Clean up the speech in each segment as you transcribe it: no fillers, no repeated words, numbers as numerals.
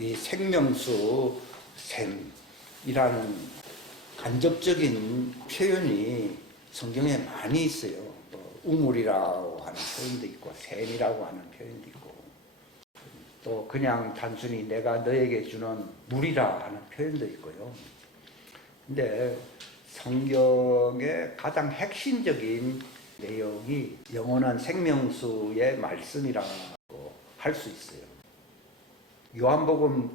이 생명수 샘이라는 간접적인 표현이 성경에 많이 있어요. 우물이라고 하는 표현도 있고 샘이라고 하는 표현도 있고 또 그냥 단순히 내가 너에게 주는 물이라 하는 표현도 있고요. 근데 성경의 가장 핵심적인 내용이 영원한 생명수의 말씀이라고 할 수 있어요. 요한복음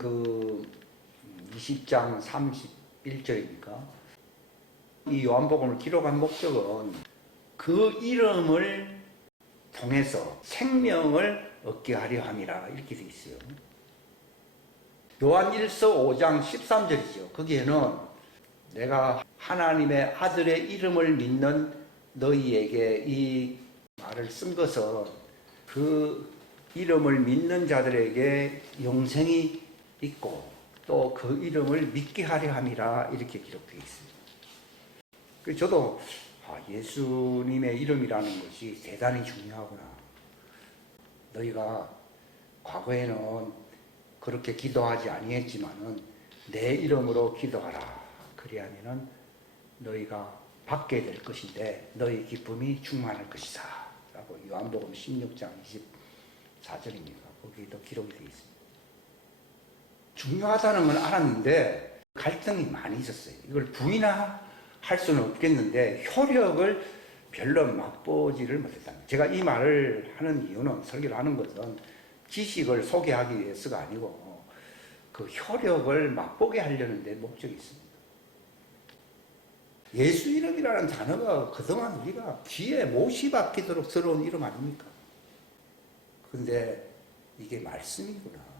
20장 31절입니까? 이 요한복음을 기록한 목적은 그 이름을 통해서 생명을 얻게 하려 함이라 이렇게 되어 있어요. 요한 1서 5장 13절이죠. 거기에는 내가 하나님의 아들의 이름을 믿는 너희에게 이 말을 쓴 것은 그 이름을 믿는 자들에게 영생이 있고 또 그 이름을 믿게 하려 함이라 이렇게 기록되어 있습니다. 그래서 저도 예수님의 이름이라는 것이 대단히 중요하구나. 너희가 과거에는 그렇게 기도하지 아니했지만은 내 이름으로 기도하라. 그리하면은 너희가 받게 될 것인데 너희 기쁨이 충만할 것이다. 라고 요한복음 16장 24절입니다. 거기도 기록이 되어 있습니다. 중요하다는 건 알았는데 갈등이 많이 있었어요. 이걸 부인할 수는 없겠는데 효력을 별로 맛보지를 못했다는 거예요. 제가 이 말을 하는 이유는 설교를 하는 것은 지식을 소개하기 위해서가 아니고 그 효력을 맛보게 하려는 데 목적이 있습니다. 예수 이름이라는 단어가 그동안 우리가 귀에 못이 박히도록 들어온 이름 아닙니까? 근데 이게 말씀이구나.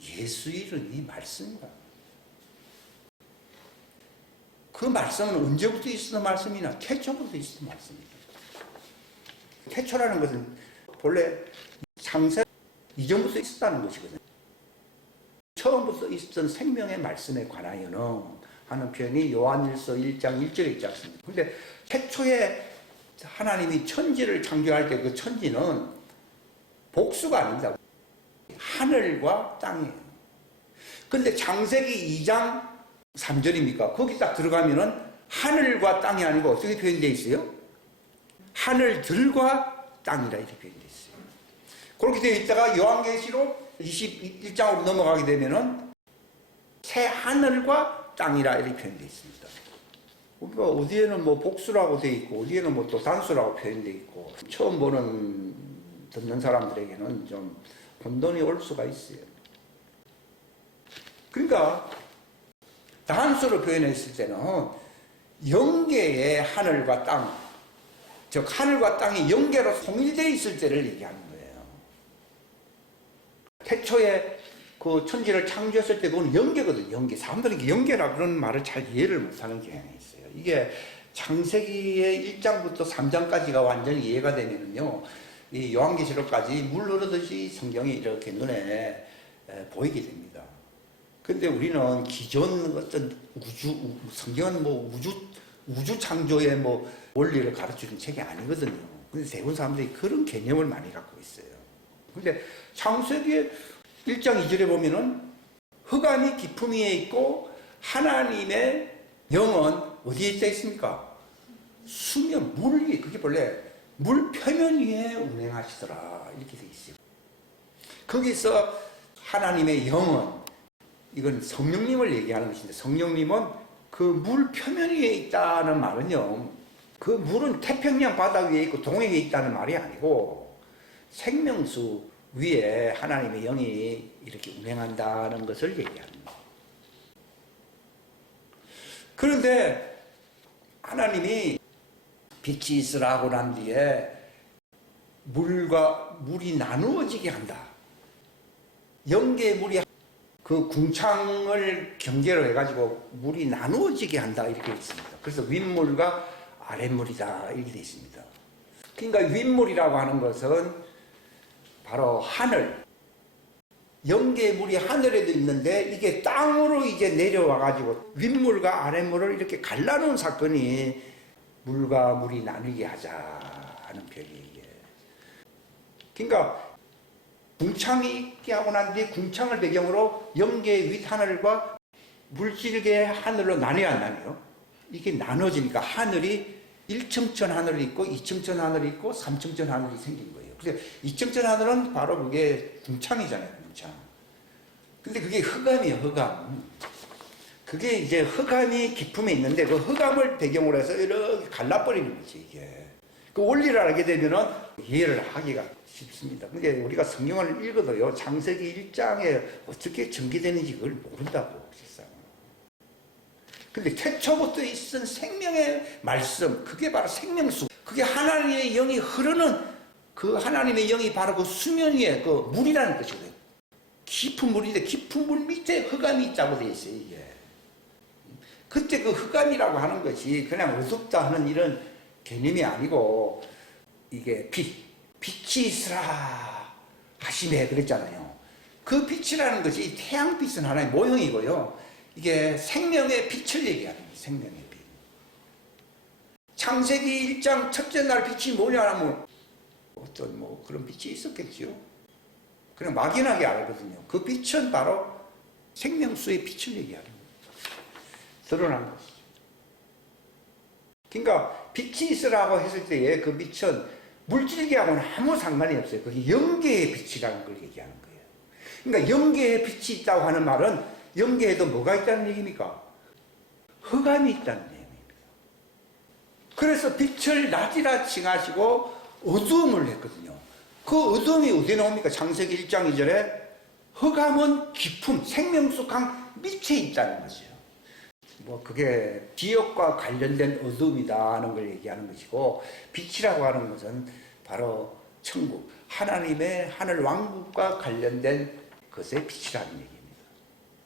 예수 이름이 말씀이다. 그 말씀은 언제부터 있었던 말씀이나 태초부터 있었던 말씀입니다. 태초라는 것은 본래 창세 이전부터 있었다는 것이거든요. 처음부터 있었던 생명의 말씀에 관하여는 하는 표현이 요한일서 1장 1절에 있지 않습니까? 근데 태초에 하나님이 천지를 창조할 때 그 천지는 복수가 아닙니다. 하늘과 땅이에요. 근데 창세기 2장 3절입니까? 거기 딱 들어가면은 하늘과 땅이 아니고 어떻게 표현되어 있어요? 하늘들과 땅이라 이렇게 표현되어 있어요. 그렇게 되어 있다가 요한계시록 21장으로 넘어가게 되면은 새 하늘과 땅이라 이렇게 표현되어 있습니다. 그러니까 어디에는 뭐 복수라고 되어 있고 어디에는 뭐 또 단수라고 표현되어 있고 처음 듣는 사람들에게는 좀 혼돈이 올 수가 있어요. 그러니까 단수로 표현했을 때는 영계의 하늘과 땅, 즉 하늘과 땅이 영계로 통일되어 있을 때를 얘기하는 거예요. 태초에 그 천지를 창조했을 때 그건 영계거든요. 영계. 사람들이 영계라 그런 말을 잘 이해를 못하는 경향이 있어요. 이게 창세기의 1장부터 3장까지가 완전히 이해가 되면은요, 이 요한계시록까지 물 흐르듯이 성경이 이렇게 눈에 보이게 됩니다. 근데 우리는 기존 어떤 성경은 뭐 우주 창조의 뭐 원리를 가르치는 책이 아니거든요. 근데 대부분 사람들이 그런 개념을 많이 갖고 있어요. 근데 창세기 1장 2절에 보면은 흑암이 깊음 위에 있고 하나님의 영은 어디에 있다 있습니까? 수면, 물 위에, 그게 본래 물 표면 위에 운행하시더라. 이렇게 돼 있어요. 거기서 하나님의 영은, 이건 성령님을 얘기하는 것인데, 성령님은 그 물 표면 위에 있다는 말은요, 그 물은 태평양 바다 위에 있고 동해에 있다는 말이 아니고, 생명수 위에 하나님의 영이 이렇게 운행한다는 것을 얘기합니다. 그런데 하나님이 빛이 있으라고 난 뒤에 물이 나누어지게 한다. 영계의 물이 그 궁창을 경계로 해가지고 물이 나누어지게 한다. 이렇게 있습니다. 그래서 윗물과 아랫물이다. 이렇게 되어 있습니다. 그러니까 윗물이라고 하는 것은 바로 하늘. 영계의 물이 하늘에도 있는데 이게 땅으로 이제 내려와가지고 윗물과 아랫물을 이렇게 갈라놓은 사건이 물과 물이 나누게 하자 하는 표현이에요. 그러니까 궁창이 있게 하고 난 뒤에 궁창을 배경으로 영계 윗하늘과 물질계 하늘로 나뉘어야 나뉘어요. 이게 나눠지니까 하늘이 1층천 하늘이 있고 2층천 하늘이 있고 3층천 하늘이 생긴 거예요. 그래서 2층천 하늘은 바로 그게 궁창이잖아요. 궁창. 근데 그게 흑암이에요. 흑암. 그게 이제 흑암이 깊음에 있는데 그 흑암을 배경으로 해서 이렇게 갈라버리는 거지 이게. 그 원리를 알게 되면은 이해를 하기가 쉽습니다. 근데 우리가 성경을 읽어도요, 창세기 1장에 어떻게 전개되는지 그걸 모른다고, 실상. 근데 태초부터 있은 생명의 말씀, 그게 바로 생명수. 그게 하나님의 영이 흐르는 그 하나님의 영이 바로 그 수면 위에 그 물이라는 것이거든요. 깊은 물인데 깊은 물 밑에 흑암이 있다고 되어 있어요, 이게. 그때 그 흑암이라고 하는 것이 그냥 어둡다 하는 이런 개념이 아니고 이게 빛이 있으라 하시매 그랬잖아요. 그 빛이라는 것이 태양빛은 하나의 모형이고요. 이게 생명의 빛을 얘기하는 거예요. 생명의 빛. 창세기 1장 첫째 날 빛이 뭐냐 하면 어떤 뭐 그런 빛이 있었겠지요. 그냥 막연하게 알거든요. 그 빛은 바로 생명수의 빛을 얘기하는 거예요. 드러난 것이죠. 그러니까 빛이 있으라고 했을 때에 그 빛은 물질계하고는 아무 상관이 없어요. 그게 영계의 빛이라는 걸 얘기하는 거예요. 그러니까 영계의 빛이 있다고 하는 말은 영계에도 뭐가 있다는 얘기입니까? 흑암이 있다는 얘기입니다. 그래서 빛을 낮이라 칭하시고 어두움을 했거든요. 그 어두움이 어디에 나옵니까? 창세기 1장 2절에 흑암은 깊음, 생명수 강 밑에 있다는 거죠. 뭐 그게 지역과 관련된 어둠이다 하는 걸 얘기하는 것이고, 빛이라고 하는 것은 바로 천국, 하나님의 하늘 왕국과 관련된 것의 빛이라는 얘기입니다.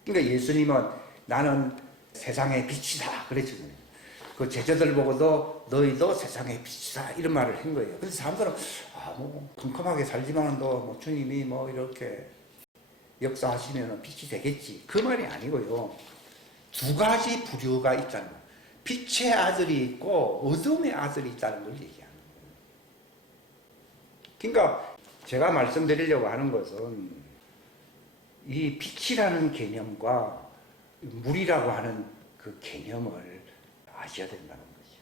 그러니까 예수님은 나는 세상의 빛이다 그랬거든요. 그 제자들 보고도 너희도 세상의 빛이다 이런 말을 한 거예요. 그래서 사람들은 뭐 컴컴하게 살지만은 뭐 주님이 뭐 이렇게 역사하시면 빛이 되겠지, 그 말이 아니고요. 두 가지 부류가 있다는 거예요. 빛의 아들이 있고 어둠의 아들이 있다는 걸 얘기하는 거예요. 그러니까 제가 말씀드리려고 하는 것은 이 빛이라는 개념과 물이라고 하는 그 개념을 아셔야 된다는 거죠.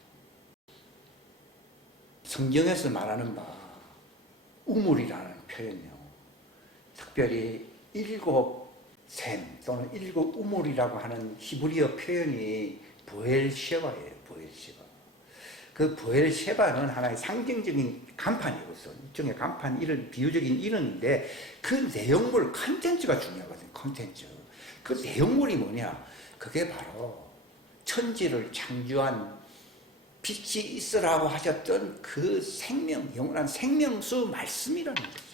성경에서 말하는 바 우물이라는 표현이요, 특별히 일곱 샘 또는 일곱 우물이라고 하는 히브리어 표현이 보엘셰바예요. 보엘셰바. 그 보엘셰바는 하나의 상징적인 간판이거든요. 일종의 간판 이런 비유적인 이름인데 그 내용물 컨텐츠가 중요하거든요. 컨텐츠. 그 내용물이 뭐냐? 그게 바로 천지를 창조한 빛이 있으라고 하셨던 그 생명, 영원한 생명수 말씀이라는 거죠.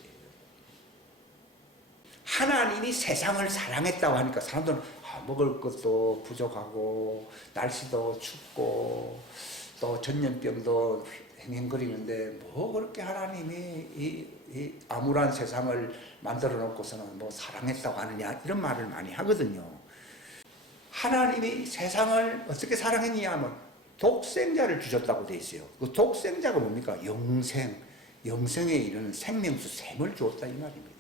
하나님이 세상을 사랑했다고 하니까 사람들은 먹을 것도 부족하고 날씨도 춥고 또 전염병도 행행거리는데 뭐 그렇게 하나님이 이 암울한 세상을 만들어 놓고서는 뭐 사랑했다고 하느냐 이런 말을 많이 하거든요. 하나님이 세상을 어떻게 사랑했냐 하면 독생자를 주셨다고 돼 있어요. 그 독생자가 뭡니까? 영생에 이르는 생명수 샘을 주었다 이 말입니다.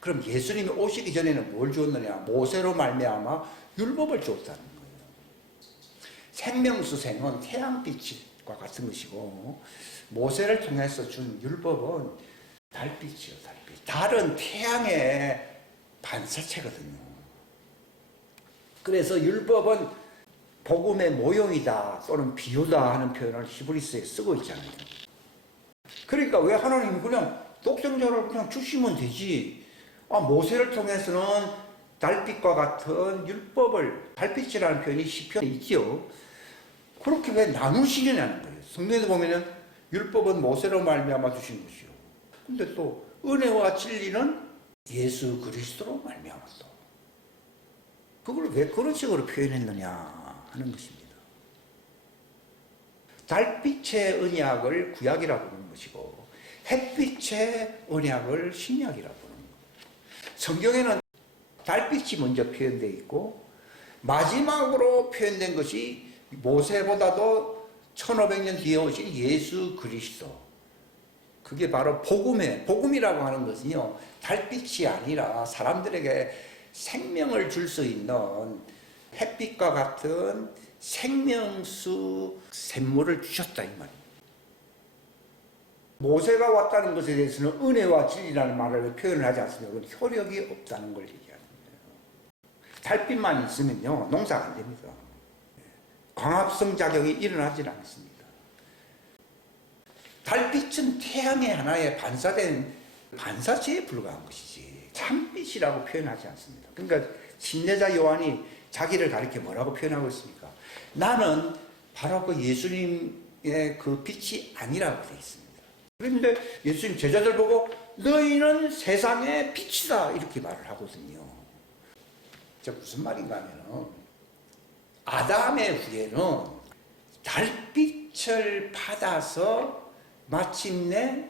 그럼 예수님이 오시기 전에는 뭘 주었느냐? 모세로 말미암아 율법을 주었다는 거예요. 생명수생은 태양빛과 같은 것이고 모세를 통해서 준 율법은 달빛이요, 달빛. 달은 태양의 반사체거든요. 그래서 율법은 복음의 모형이다 또는 비유다 하는 표현을 히브리서에 쓰고 있잖아요. 그러니까 왜 하나님이 그냥 독생자를 그냥 주시면 되지? 모세를 통해서는 달빛과 같은 율법을, 달빛이라는 표현이 시편에 있지요. 그렇게 왜 나누시냐는 거예요. 성경에 보면은 율법은 모세로 말미암아 주신 것이요. 근데 또 은혜와 진리는 예수 그리스도로 말미암았어. 그걸 왜 그런 식으로 표현했느냐 하는 것입니다. 달빛의 언약을 구약이라고 부르는 것이고 햇빛의 언약을 신약이라고 부르는 거예요. 성경에는 달빛이 먼저 표현되어 있고 마지막으로 표현된 것이 모세보다도 1500년 뒤에 오신 예수 그리스도, 그게 바로 복음이라고 하는 것은요, 달빛이 아니라 사람들에게 생명을 줄 수 있는 햇빛과 같은 생명수 샘물을 주셨다 이 말이에요. 모세가 왔다는 것에 대해서는 은혜와 진리라는 말을 표현을 하지 않습니다. 그건 효력이 없다는 걸 얘기하는 거예요. 달빛만 있으면요, 농사가 안 됩니다. 광합성 작용이 일어나질 않습니다. 달빛은 태양의 하나의 반사된 반사체에 불과한 것이지 참빛이라고 표현하지 않습니다. 그러니까 침례자 요한이 자기를 가리켜 뭐라고 표현하고 있습니까? 나는 바로 그 예수님의 그 빛이 아니라고 되어 있습니다. 그런데 예수님 제자들 보고 너희는 세상의 빛이다 이렇게 말을 하거든요. 자, 무슨 말인가 하면 아담의 후예는 달빛을 받아서 마침내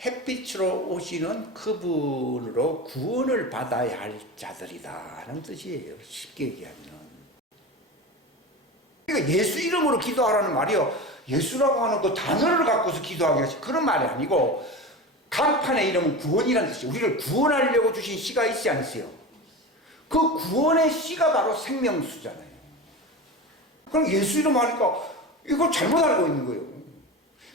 햇빛으로 오시는 그분으로 구원을 받아야 할 자들이다 하는 뜻이에요. 쉽게 얘기하면. 그러니까 예수 이름으로 기도하라는 말이요. 예수라고 하는 그 단어를 갖고서 기도하게 하시 그런 말이 아니고 간판의 이름은 구원이라는 뜻이에요. 우리를 구원하려고 주신 씨가 있지 않으세요? 그 구원의 씨가 바로 생명수잖아요. 그럼 예수 이름 하니까 이걸 잘못 알고 있는 거예요.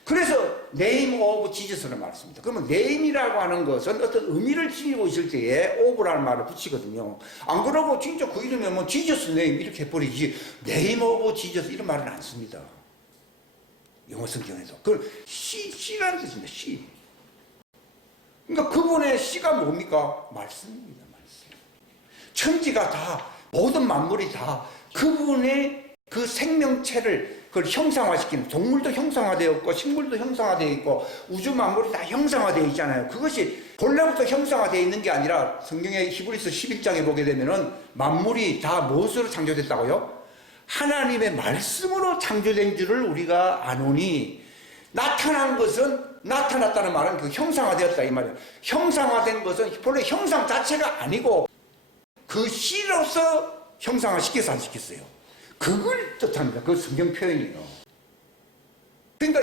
그래서 name of Jesus를 말했습니다. 그러면 name이라고 하는 것은 어떤 의미를 지니고 있을 때에 of라는 말을 붙이거든요. 안 그러고 진짜 그 이름이 뭐 Jesus name 이렇게 해버리지 name of Jesus 이런 말은 안 씁니다. 영어 성경에서. 그건 씨라는 뜻입니다. 씨. 그러니까 그분의 씨가 뭡니까? 말씀입니다. 말씀. 천지가 다 모든 만물이 다 그분의 그 생명체를 그걸 형상화시키는 동물도 형상화되어 있고 식물도 형상화되어 있고 우주 만물이 다 형상화되어 있잖아요. 그것이 본래부터 형상화되어 있는 게 아니라 성경의 히브리서 11장에 보게 되면은 만물이 다 무엇으로 창조됐다고요? 하나님의 말씀으로 창조된 줄을 우리가 아노니 나타난 것은 나타났다는 말은 그 형상화되었다 이 말이에요. 형상화된 것은 본래 형상 자체가 아니고 그 씨로서 형상화시켜서 안 시켰어요. 그걸 뜻합니다. 그 성경 표현이에요. 그러니까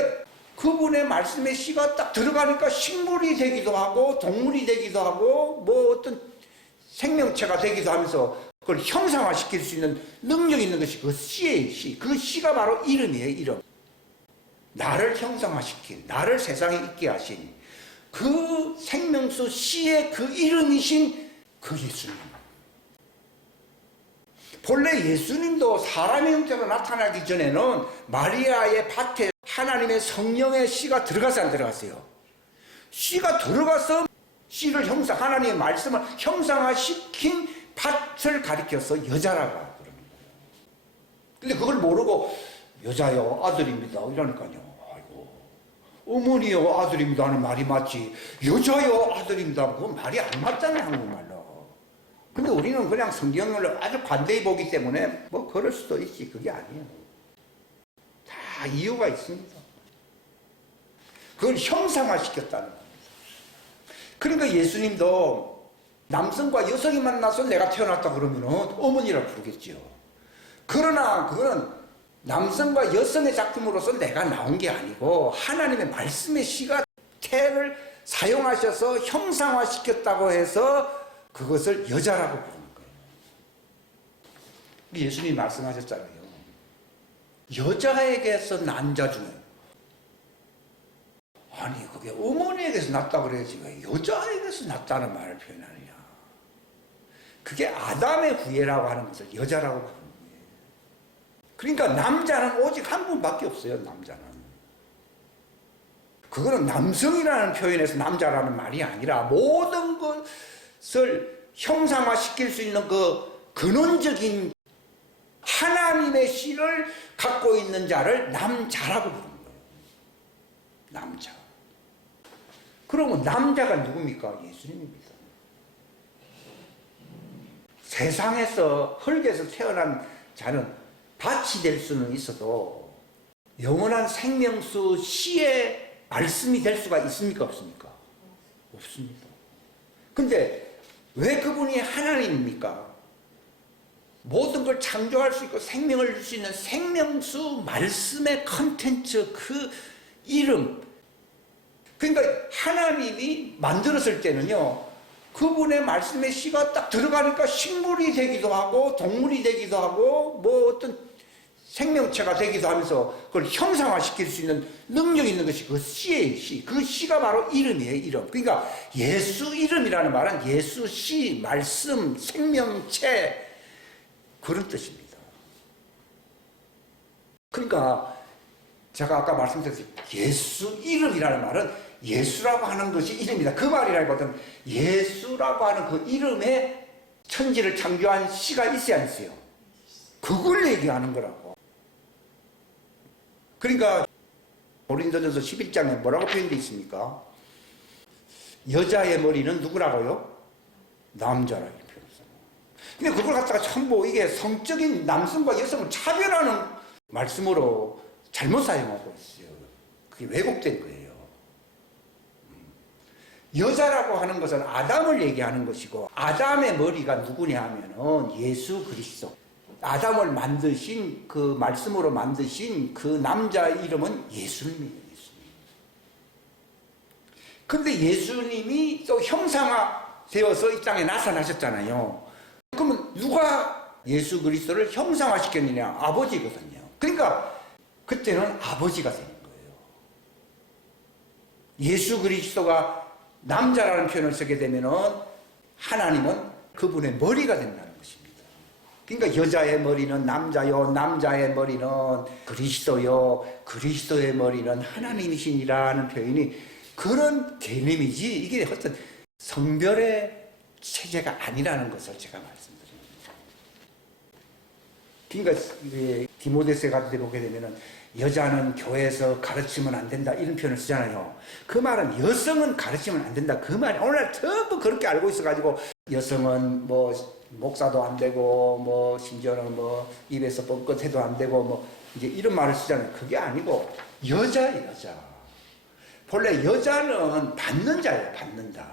그분의 말씀의 씨가 딱 들어가니까 식물이 되기도 하고 동물이 되기도 하고 뭐 어떤 생명체가 되기도 하면서 그걸 형상화시킬 수 있는 능력이 있는 것이 그 씨예요. 씨. 그 씨가 바로 이름이에요. 이름. 나를 형상화시킨, 나를 세상에 있게 하신 그 생명수 씨의 그 이름이신 그 예수님. 본래 예수님도 사람의 형태로 나타나기 전에는 마리아의 밭에 하나님의 성령의 씨가 들어가서 안 들어갔어요. 씨가 들어가서 씨를 하나님의 말씀을 형상화시킨 밭을 가리켜서 여자라고 그러는 거예요. 근데 그걸 모르고 여자요 아들입니다 이러니까요. 아이고 어머니요 아들입니다 하는 말이 맞지 여자요 아들입니다 그건 말이 안 맞잖아요 한국말로. 근데 우리는 그냥 성경을 아주 관대히 보기 때문에 뭐 그럴 수도 있지 그게 아니에요. 다 이유가 있습니다. 그걸 형상화시켰다는 겁니다. 그러니까 예수님도 남성과 여성이 만나서 내가 태어났다 그러면 어머니라 부르겠죠. 그러나 그거는 남성과 여성의 작품으로서 내가 나온 게 아니고 하나님의 말씀의 씨가 태를 사용하셔서 형상화시켰다고 해서 그것을 여자라고 부르는 거예요. 예수님이 말씀하셨잖아요. 여자에게서 난 자 중에 아니 그게 어머니에게서 났다 그래야지 왜 여자에게서 났다는 말을 표현하느냐. 그게 아담의 후예라고 하는 것을 여자라고 부르는 거예요. 그러니까 남자는 오직 한 분밖에 없어요. 남자는. 그거는 남성이라는 표현에서 남자라는 말이 아니라 모든 것을 형상화시킬 수 있는 그 근원적인 하나님의 씨를 갖고 있는 자를 남자라고 부르는 거예요. 남자. 그러면 남자가 누굽니까? 예수님입니다. 세상에서 흙에서 태어난 자는 밭이 될 수는 있어도 영원한 생명수 씨의 말씀이 될 수가 있습니까? 없습니까? 없습니다. 근데 왜 그분이 하나님입니까? 모든 걸 창조할 수 있고 생명을 줄 수 있는 생명수 말씀의 컨텐츠 그 이름 그러니까 하나님이 만들었을 때는요, 그분의 말씀의 씨가 딱 들어가니까 식물이 되기도 하고 동물이 되기도 하고 뭐 어떤 생명체가 되기도 하면서 그걸 형상화시킬 수 있는 능력이 있는 것이 그 씨예요, 씨. 그 씨가 바로 이름이에요, 이름. 그러니까 예수 이름이라는 말은 예수 씨, 말씀, 생명체, 그런 뜻입니다. 그러니까 제가 아까 말씀드렸듯이 예수 이름이라는 말은 예수라고 하는 것이 이름이다. 그 말이라기보다는 예수라고 하는 그 이름에 천지를 창조한 씨가 있어야 안 있어요. 그걸 얘기하는 거라고. 그러니까 고린도전서 11장에 뭐라고 표현되어 있습니까? 여자의 머리는 누구라고요? 남자라고 표현했어요. 근데 그걸 갖다가 전부 이게 성적인 남성과 여성을 차별하는 말씀으로 잘못 사용하고 있어요. 그게 왜곡된 거예요. 여자라고 하는 것은 아담을 얘기하는 것이고, 아담의 머리가 누구냐 하면은 예수 그리스도. 아담을 만드신 그 말씀으로 만드신 그 남자 이름은 예수님이에요. 예수님. 그런데 예수님이 또 형상화되어서 이 땅에 나타나셨잖아요. 그러면 누가 예수 그리스도를 형상화시켰느냐? 아버지거든요. 그러니까 그때는 아버지가 되는 거예요. 예수 그리스도가 남자라는 표현을 쓰게 되면은 하나님은 그분의 머리가 된다는 것입니다. 그러니까 여자의 머리는 남자요, 남자의 머리는 그리스도요, 그리스도의 머리는 하나님이시니라는 표현이 그런 개념이지 이게 어떤 성별의 체제가 아니라는 것을 제가 말씀드립니다. 그러니까 디모데후서 같은 데 보게 되면은 여자는 교회에서 가르치면 안 된다 이런 표현을 쓰잖아요. 그 말은 여성은 가르치면 안 된다 그 말이 오늘날 전부 그렇게 알고 있어가지고 여성은 뭐 목사도 안 되고 뭐 심지어는 뭐 입에서 뻥끗해도 안 되고 뭐 이제 이런 말을 쓰잖아요. 그게 아니고 여자예요, 여자. 본래 여자는 받는 자예요, 받는다.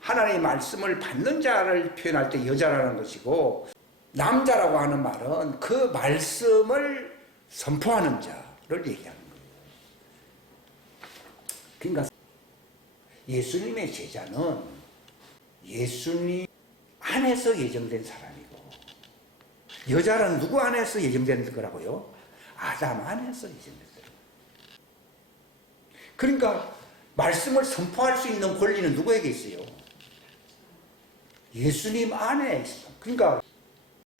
하나님의 말씀을 받는 자를 표현할 때 여자라는 것이고, 남자라고 하는 말은 그 말씀을 선포하는 자를 얘기하는 거예요. 그러니까 예수님의 제자는 예수님 안에서 예정된 사람이고, 여자는 누구 안에서 예정된 거라고요? 아담 안에서 예정된 사람. 그러니까 말씀을 선포할 수 있는 권리는 누구에게 있어요? 예수님 안에 있어. 그러니까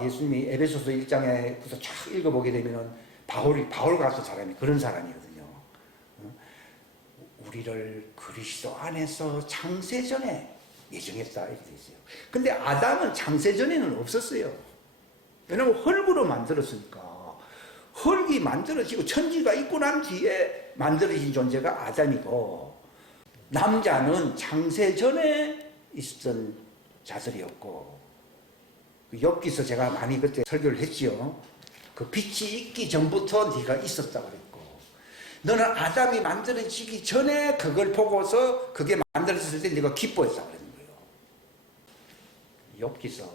예수님이 에베소서 1장에서 쫙 읽어보게 되면은 바울 같은 사람이 그런 사람이거든요. 우리를 그리스도 안에서 창세전에 예정했다 이렇게 돼 있어요. 근데 아담은 창세전에는 없었어요. 왜냐하면 흙으로 만들었으니까. 흙이 만들어지고 천지가 있고 난 뒤에 만들어진 존재가 아담이고, 남자는 창세전에 있었던 자들이었고, 욥기서 제가 많이 그때 설교를 했지요. 그 빛이 있기 전부터 네가 있었다 그랬고, 너는 아담이 만들어지기 전에 그걸 보고서 그게 만들어졌을 때 네가 기뻐했다 그랬는 거예요. 욥기서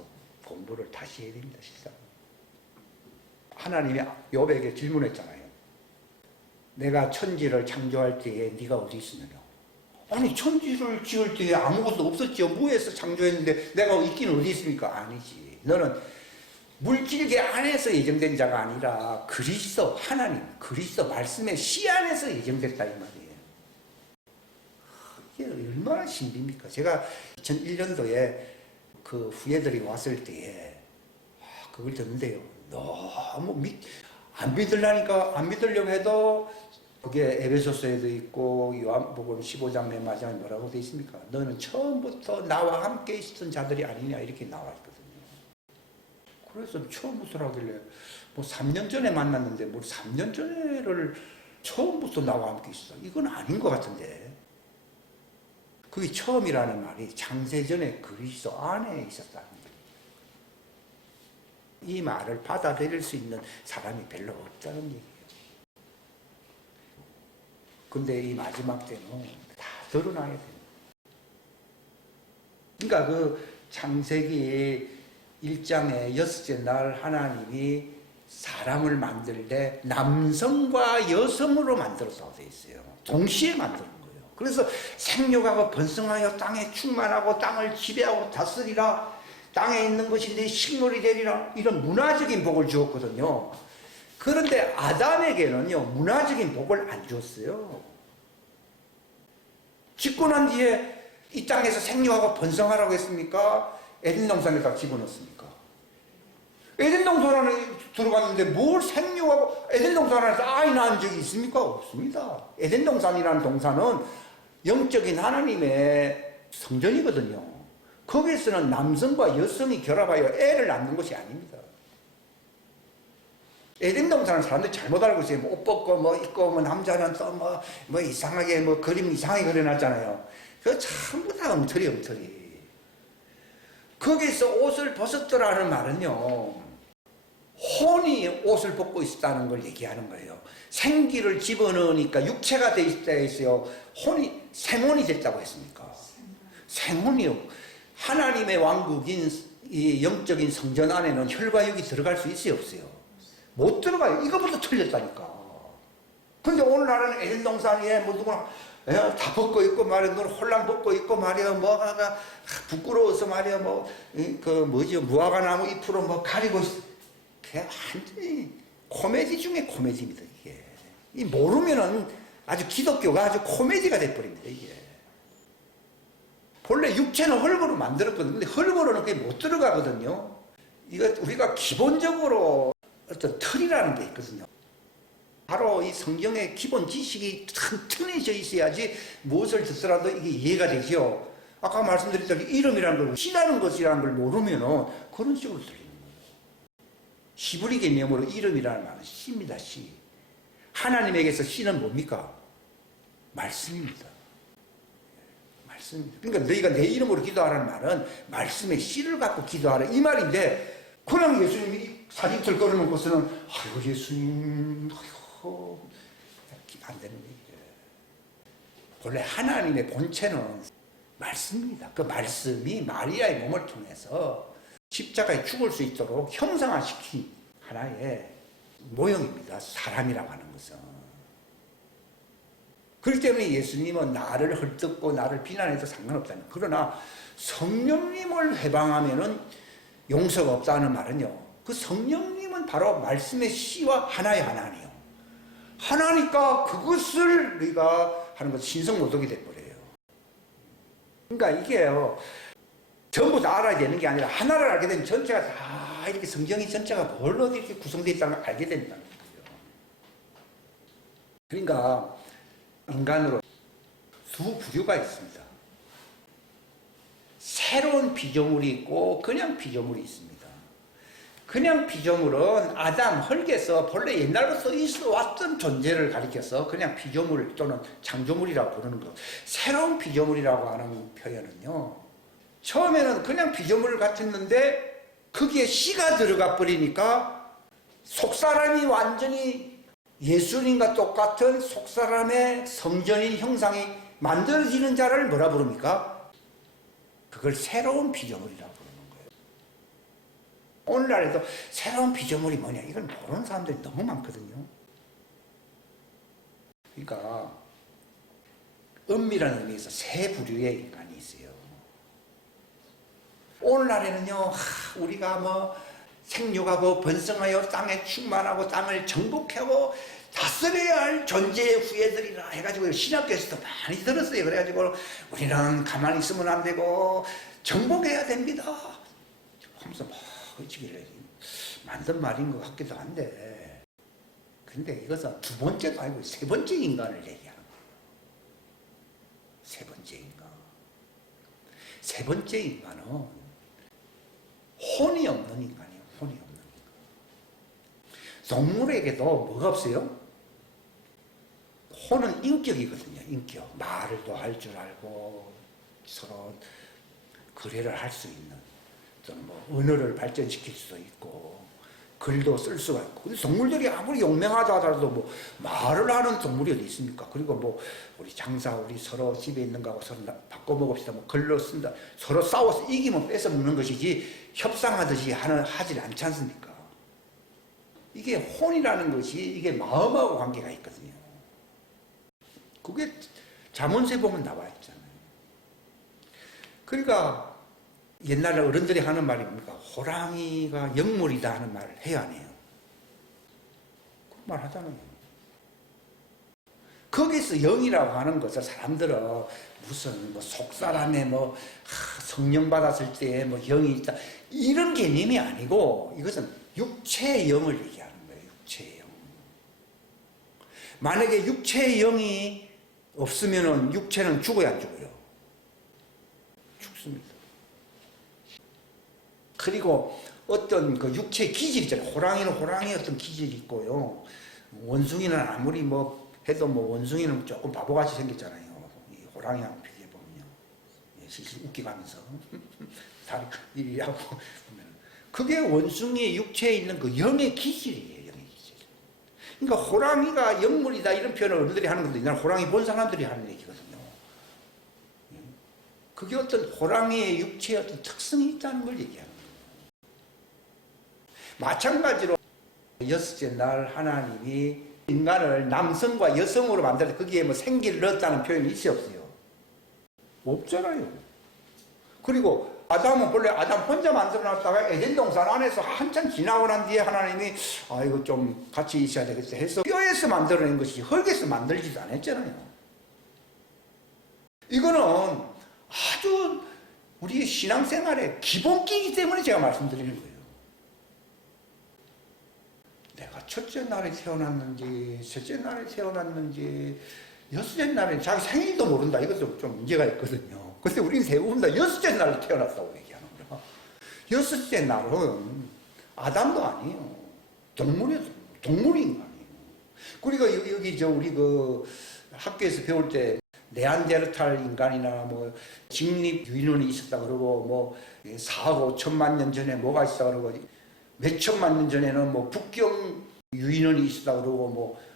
공부를 다시 해야 됩니다, 실상. 하나님이 욥에게 질문했잖아요. 내가 천지를 창조할 때에 네가 어디 있었느냐? 아니, 천지를 지을 때에 아무것도 없었지요. 무에서 창조했는데 내가 있기는 어디 있습니까? 아니지. 너는 물질계 안에서 예정된 자가 아니라 그리스도, 하나님, 그리스도 말씀의 씨 안에서 예정됐다 이 말이에요. 이게 얼마나 신비입니까? 제가 2001년도에 그 후예들이 왔을 때에 그걸 듣는데요. 너무 안 믿으려니까, 안 믿으려고 해도 그게 에베소서에도 있고 요한복음 15장 맨 마지막에 뭐라고 되어 있습니까? 너는 처음부터 나와 함께 있었던 자들이 아니냐 이렇게 나와 있거든요. 그래서 처음부터라고 하길래 뭐 3년 전에 만났는데 뭐 3년 전에를 처음부터 나와 함께 있어. 이건 아닌 것 같은데. 그게 처음이라는 말이 창세전에 그리스도 안에 있었다는 거예요. 이 말을 받아들일 수 있는 사람이 별로 없다는 얘기예요. 근데 이 마지막 때는 다 드러나야 돼요. 그러니까 그 창세기 1장의 6째 날 하나님이 사람을 만들 때 남성과 여성으로 만들어서 되어 있어요. 동시에 만드는 거예요. 그래서 생육하고 번성하여 땅에 충만하고 땅을 지배하고 다스리라. 땅에 있는 것이 내 식물이 되리라. 이런 문화적인 복을 주었거든요. 그런데 아담에게는요, 문화적인 복을 안 주었어요. 짓고 난 뒤에 이 땅에서 생육하고 번성하라고 했습니까? 에덴 동산에다 집어넣습니까? 에덴 동산에 들어갔는데 뭘 생육하고 에덴 동산 안에서 아이 낳은 적이 있습니까? 없습니다. 에덴 동산이라는 동산은 영적인 하나님의 성전이거든요. 거기에서는 남성과 여성이 결합하여 애를 낳는 것이 아닙니다. 에덴 동산은 사람들이 잘못 알고 있어요. 뭐 옷 벗고 뭐 입고 뭐 남자는 또 뭐 이상하게 뭐 그림 이상하게 그려놨잖아요. 그거 전부 다 엉터리. 거기서 옷을 벗었더라는 말은요, 혼이 옷을 벗고 있었다는 걸 얘기하는 거예요. 생기를 집어넣으니까 육체가 돼 있어요. 혼이 생혼이 됐다고 했습니까? 생혼이요. 하나님의 왕국인 이 영적인 성전 안에는 혈과 육이 들어갈 수 있어요, 없어요? 못 들어가요. 이거부터 틀렸다니까. 근데 오늘날은 에덴 동산 위에 뭐 누구나 다 벗고 있고 말이야, 눈 홀랑 벗고 있고 말이야, 뭐가 부끄러워서 말이야, 무화과 나무 잎으로 뭐 가리고 있어. 그게 완전히 코미디 중에 코미디입니다, 이게. 이 모르면은 아주 기독교가 아주 코미디가 돼버립니다, 이게. 본래 육체는 흙으로 만들었거든요. 근데 흙으로는 그게 못 들어가거든요. 이거 우리가 기본적으로 어떤 틀이라는 게 있거든요. 바로 이 성경의 기본 지식이 튼튼해져 있어야지 무엇을 듣더라도 이게 이해가 되죠. 아까 말씀드렸다시피 이름이라는 걸, 씨라는 것이라는 걸 모르면은 그런 식으로 들리는 거예요. 히브리 개념으로 이름이라는 말은 씨입니다, 씨. 하나님에게서 씨는 뭡니까? 말씀입니다. 말씀. 그러니까 너희가 내 이름으로 기도하라는 말은 말씀의 씨를 갖고 기도하라 이 말인데, 그냥 예수님이 사진들 걸어놓고서는 아이고 예수님, 아이고 안 되는 얘기예요. 본래 하나님의 본체는 말씀입니다. 그 말씀이 마리아의 몸을 통해서 십자가에 죽을 수 있도록 형상화시킨 하나의 모형입니다. 사람이라고 하는 것은. 그렇기 때문에 예수님은 나를 헐뜯고 나를 비난해도 상관없다는. 그러나 성령님을 해방하면은 용서가 없다는 말은요, 그 성령님은 바로 말씀의 씨와 하나의 하나니요. 하나니까 그것을 우리가 하는 것 신성모독이 돼버려요. 그러니까 이게요, 전부 다 알아야 되는 게 아니라 하나를 알게 되면 전체가 다 이렇게 성경이 전체가 뭘로 이렇게 구성되어 있다는 걸 알게 된다는 거예요. 그러니까 인간으로 두 부류가 있습니다. 새로운 피조물이 있고 그냥 피조물이 있습니다. 그냥 피조물은 아담 흙에서 본래 옛날부터 있어 왔던 존재를 가리켜서 그냥 피조물 또는 창조물이라고 부르는 거. 새로운 피조물이라고 하는 표현은요, 처음에는 그냥 피조물 같았는데 거기에 씨가 들어가 버리니까 속사람이 완전히 예수님과 똑같은 속사람의 성전인 형상이 만들어지는 자를 뭐라 부릅니까? 그걸 새로운 피조물이라고 부르는 거예요. 오늘날에도 새로운 피조물이 뭐냐, 이걸 모르는 사람들이 너무 많거든요. 그러니까 엄밀한 의미에서 세 부류의 인간이 있어요. 오늘날에는요, 우리가 뭐 생육하고 번성하여 땅에 충만하고 땅을 정복하고 다스려야 할 존재의 후예들이라 해가지고 신학교에서도 많이 들었어요. 그래가지고 우리는 가만히 있으면 안 되고 정복해야 됩니다 하면서 막 어찌길래 만든 말인 것 같기도 한데, 근데 이것은 두 번째도 아니고 세 번째 인간을 얘기하는 거예요. 세 번째 인간. 세 번째 인간은 혼이 없는 인간이에요. 혼이 없는 인간. 동물에게도 뭐가 없어요? 혼은 인격이거든요. 인격. 말도 할 줄 알고 서로 거래를 할 수 있는, 또는 뭐 언어를 발전시킬 수도 있고 글도 쓸 수가 있고. 근데 동물들이 아무리 용맹하다 하더라도 뭐 말을 하는 동물이 어디 있습니까? 그리고 뭐 우리 장사, 우리 서로 집에 있는 거하고 서로 바꿔 먹읍시다, 뭐 글로 쓴다, 서로 싸워서 이기면 뺏어 먹는 것이지 협상하듯이 하질 않지 않습니까? 이게 혼이라는 것이 이게 마음하고 관계가 있거든요. 그게 잠언서에 보면 나와 있잖아요. 그러니까 옛날에 어른들이 하는 말이 뭡니까? 호랑이가 영물이다 하는 말을 해야 안 해요? 그런 말 하잖아요. 거기서 영이라고 하는 것을 사람들은 무슨 뭐 속사람에 뭐 성령 받았을 때 뭐 영이 있다 이런 개념이 아니고 이것은 육체의 영을 얘기하는 거예요. 육체의 영. 만약에 육체의 영이 없으면은 육체는 죽어야 안 죽어요? 죽습니다. 그리고 어떤 그 육체의 기질이 있잖아요. 호랑이는 호랑이의 어떤 기질이 있고요. 원숭이는 아무리 뭐 해도 뭐 원숭이는 조금 바보같이 생겼잖아요. 이 호랑이하고 비교해보면요. 실실 웃기가면서. 다리 이리하고 보면. 그게 원숭이의 육체에 있는 그 영의 기질이에요. 영의 기질. 그러니까 호랑이가 영물이다 이런 표현을 어른들이 하는 건데 난 호랑이 본 사람들이 하는 얘기거든요. 그게 어떤 호랑이의 육체의 어떤 특성이 있다는 걸 얘기하는 거예요. 마찬가지로 여섯째 날 하나님이 인간을 남성과 여성으로 만들 때 거기에 뭐 생기를 넣었다는 표현이 있어요, 없어요? 없잖아요. 그리고 아담은 본래 아담 혼자 만들어놨다가 에덴 동산 안에서 한참 지나고 난 뒤에 하나님이 아 이거 좀 같이 있어야 되겠다 해서 뼈에서 만들어낸 것이 흙에서 만들지도 않았잖아요. 이거는 아주 우리 신앙생활의 기본기이기 때문에 제가 말씀드리는 거예요. 내가 첫째 날에 태어났는지 셋째 날에 태어났는지 여섯째 날에 자기 생일도 모른다. 이것도 좀 문제가 있거든요. 근데 우리는 대부분 다 여섯째 날에 태어났다고 얘기하는 거야. 여섯째 날은 아담도 아니에요. 동물이 인간이에요. 그리고 여기 우리 그 학교에서 배울 때 네안데르탈 인간이나 뭐 직립 유인원이 있었다 그러고 뭐 4억 5천만 년 전에 뭐가 있었다 그러고 몇 천만 년 전에는 뭐 북경 유인원이 있었다 그러고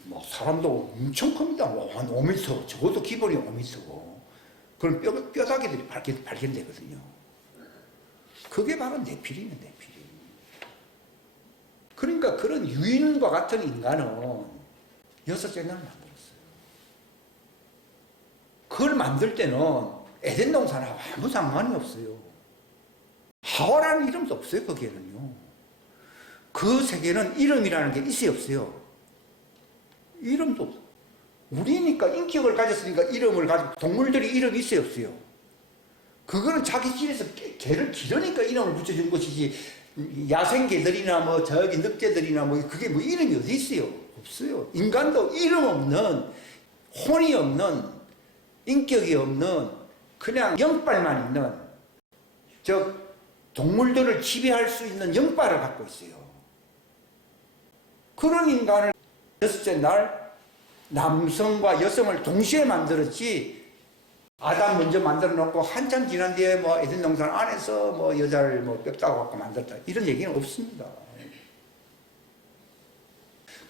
뭐 사람도 엄청 큽니다. 뭐 한 5m, 적어도 기본이 5m고. 그런 뼈다귀들이 발견되거든요. 그게 바로 네피림이에요, 네피림. 그러니까 그런 유인과 같은 인간은 여섯째 날 만들었어요. 그걸 만들 때는 에덴 동산하고 아무 상관이 없어요. 하와라는 이름도 없어요, 거기에는요. 그 세계는 이름이라는 게 있어요, 없어요? 이름도 없어요. 우리니까 인격을 가졌으니까 이름을 가지고 동물들이 이름이 있어요, 없어요? 그거는 자기 집에서 개를 기르니까 이름을 붙여준 것이지 야생개들이나 뭐 저기 늑대들이나 뭐 그게 뭐 이름이 어디 있어요? 없어요. 인간도 이름 없는 혼이 없는 인격이 없는 그냥 영빨만 있는 저 동물들을 지배할 수 있는 영빨을 갖고 있어요. 그런 인간을 여섯째 날 남성과 여성을 동시에 만들었지 아담 먼저 만들어 놓고 한참 지난 뒤에 뭐 에덴 동산 안에서 뭐 여자를 뭐 뼈다고 갖고 만들었다 이런 얘기는 없습니다.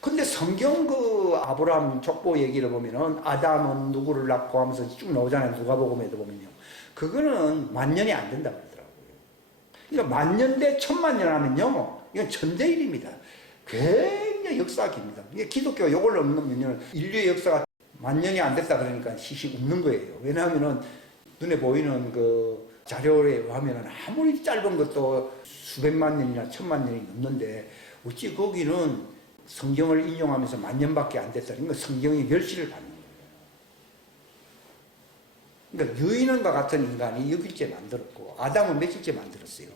근데 성경 그 아브라함 족보 얘기를 보면은 아담은 누구를 낳고 하면서 쭉 나오잖아요. 누가복음에도 보면요. 그거는 만년이 안 된다고 그러더라고요. 그러니까 만년 대 천만 년 하면요. 이건 천대일입니다. 굉장히 역사가 깁니다. 이게 기독교 요걸 넘으면 인류의 역사가 만년이 안 됐다 그러니까 시시 웃는 거예요. 왜냐하면은 눈에 보이는 그 자료에 의하면은 아무리 짧은 것도 수백만 년이나 천만 년이 넘는데 어찌 거기는 성경을 인용하면서 만년밖에 안 됐다. 그러니까 성경이 멸시를 받는 거예요. 그러니까 유인원과 같은 인간이 6일째 만들었고 아담은 며칠째 만들었어요?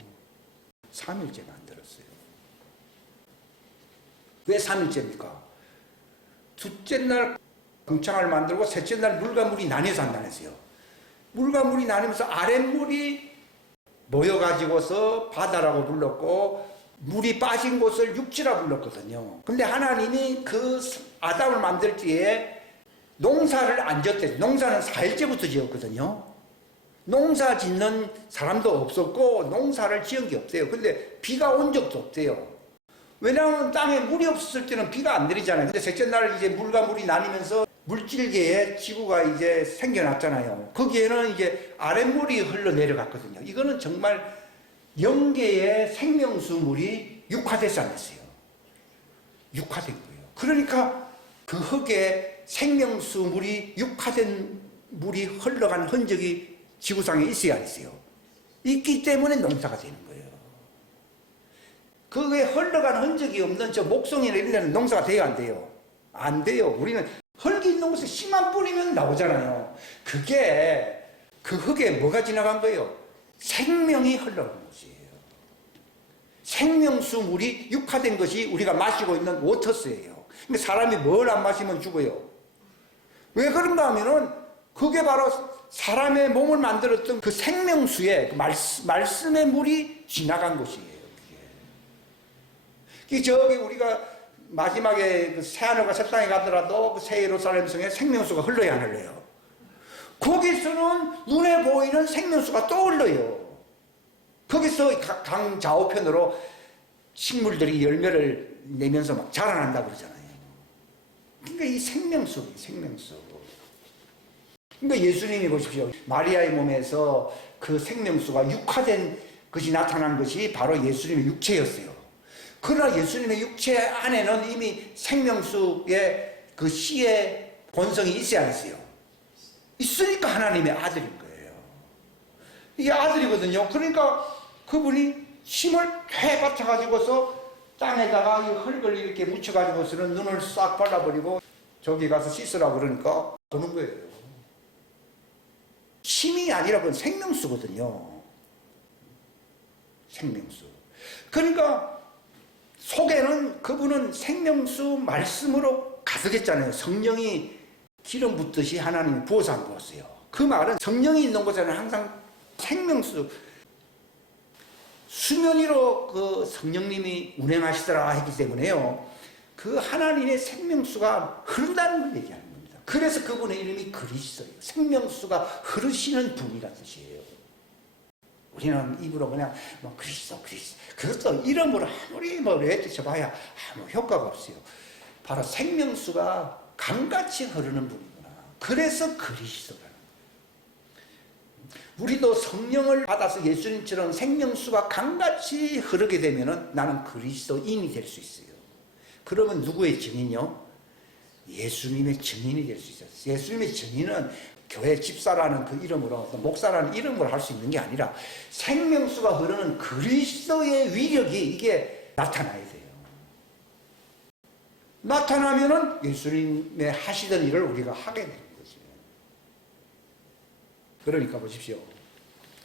3일째 만들었어요. 왜 3일째입니까? 둘째 날 궁창을 만들고 셋째 날 물과 물이 나뉘어서 한다는 했어요. 물과 물이 나뉘면서 아랫물이 모여가지고서 바다라고 불렀고 물이 빠진 곳을 육지라 불렀거든요. 근데 하나님이 그 아담을 만들 때에 농사를 안 지었대요. 농사는 4일째부터 지었거든요. 농사 짓는 사람도 없었고 농사를 지은 게 없대요. 근데 비가 온 적도 없대요. 왜냐하면 땅에 물이 없었을 때는 비가 안 내리잖아요. 근데 셋째 날 이제 물과 물이 나뉘면서 물질계에 지구가 이제 생겨났잖아요. 거기에는 이제 아랫물이 흘러내려갔거든요. 이거는 정말 영계의 생명수물이 육화돼서 안 됐어요. 육화된 거예요. 그러니까 그 흙에 생명수물이 육화된 물이 흘러간 흔적이 지구상에 있어야 안 있어요? 있기 때문에 농사가 되는 거예요. 그게 흘러간 흔적이 없는 저 목송이나 이런 데는 농사가 돼요, 안 돼요? 안 돼요. 우리는 흙이 있는 곳에 씨만 뿌리면 나오잖아요. 그게 그 흙에 뭐가 지나간 거예요? 생명이 흘러간 것이에요. 생명수 물이 육화된 것이 우리가 마시고 있는 워터스예요. 근데 사람이 뭘 안 마시면 죽어요. 왜 그런가 하면은 그게 바로 사람의 몸을 만들었던 그 생명수에 그 말씀의 물이 지나간 것이에요. 그게 저기 우리가 마지막에 그 새하늘과 새 땅에 가더라도 그 새 예루살렘 성에 생명수가 흘러야 안 흘러요. 거기서는 눈에 보이는 생명수가 또 흘러요. 거기서 강 좌우편으로 식물들이 열매를 내면서 막 자라난다고 그러잖아요. 그러니까 이 생명수. 그러니까 예수님이 보십시오. 마리아의 몸에서 그 생명수가 육화된 것이 나타난 것이 바로 예수님의 육체였어요. 그러나 예수님의 육체 안에는 이미 생명수의 그 씨의 본성이 있어야 안 있어요? 있으니까 하나님의 아들인 거예요. 이게 아들이거든요. 그러니까 그분이 힘을 꽤 받쳐가지고서 땅에다가 이 흙을 이렇게 묻혀가지고서는 눈을 싹 발라버리고 저기 가서 씻으라고 그러니까 보는 거예요. 힘이 아니라 그건 생명수거든요. 생명수. 그러니까 속에는 그분은 생명수 말씀으로 가득했잖아요. 성령이 기름 붓듯이 하나님이 부어서 안 부었어요. 그 말은 성령이 있는 곳에는 항상 생명수, 수면 위로 그 성령님이 운행하시더라 했기 때문에요. 그 하나님의 생명수가 흐른다는 걸 얘기하는 겁니다. 그래서 그분의 이름이 그리스도예요. 생명수가 흐르시는 분이라는 뜻이에요. 우리는 입으로 그냥 뭐 그리스도 그것도 이름으로 아무리 뭐 외쳐봐야 아무 효과가 없어요. 바로 생명수가 강같이 흐르는 분이구나. 그래서 그리스도라는 거예요. 우리도 성령을 받아서 예수님처럼 생명수가 강같이 흐르게 되면 나는 그리스도인이 될 수 있어요. 그러면 누구의 증인이요? 예수님의 증인이 될 수 있어요. 예수님의 증인은 교회 집사라는 그 이름으로, 목사라는 이름으로 할 수 있는 게 아니라 생명수가 흐르는 그리스도의 위력이 이게 나타나야 돼요. 나타나면은 예수님의 하시던 일을 우리가 하게 되는 거죠. 그러니까 보십시오.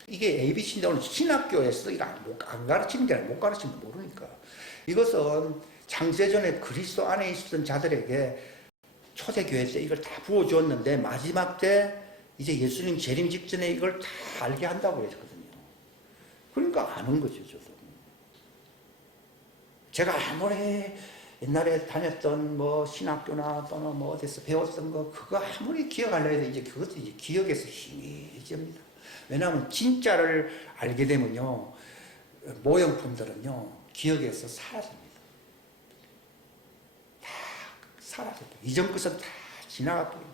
이게 ABC인데 오늘 신학교에서 이거 안 가르치는 게 아니라 못 가르치면 모르니까. 이것은 창세전에 그리스도 안에 있었던 자들에게 초대교회 때 이걸 다 부어주었는데 마지막 때 이제 예수님 재림 직전에 이걸 다 알게 한다고 했거든요. 그러니까 아는 거죠, 저도. 제가 아무리 옛날에 다녔던 뭐 신학교나 또는 뭐 어디서 배웠던 거 그거 아무리 기억하려 해도 이제 그것도 이제 기억에서 희미해집니다. 왜냐하면 진짜를 알게 되면요, 모형품들은요 기억에서 사라집니다. 사라져요. 이전 것은 다 지나갔고요.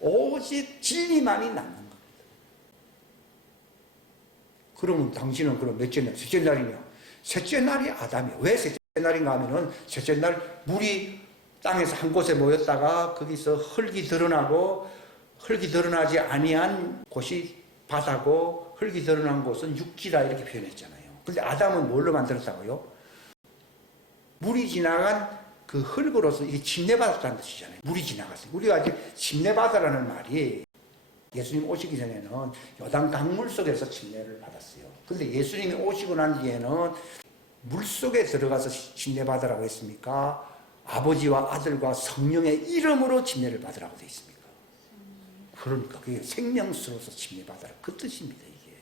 오직 진리만이 남는 겁니다. 그러면 당신은 그럼 몇째 날? 셋째 날이냐? 셋째 날이 아담이에요. 왜 셋째 날인가 하면은 셋째 날 물이 땅에서 한 곳에 모였다가 거기서 흙이 드러나고 흙이 드러나지 아니한 곳이 바다고 흙이 드러난 곳은 육지라 이렇게 표현했잖아요. 근데 아담은 뭘로 만들었다고요? 물이 지나간 그 흙으로서 이게 침례받았다는 뜻이잖아요. 물이 지나갔어요. 우리가 아직 침례받으라는 말이 예수님 오시기 전에는 요단 강물 속에서 침례를 받았어요. 근데 예수님이 오시고 난 뒤에는 물 속에 들어가서 침례받으라고 했습니까? 아버지와 아들과 성령의 이름으로 침례를 받으라고 되어 있습니까? 그러니까 그게 생명수로서 침례받으라 그 뜻입니다, 이게.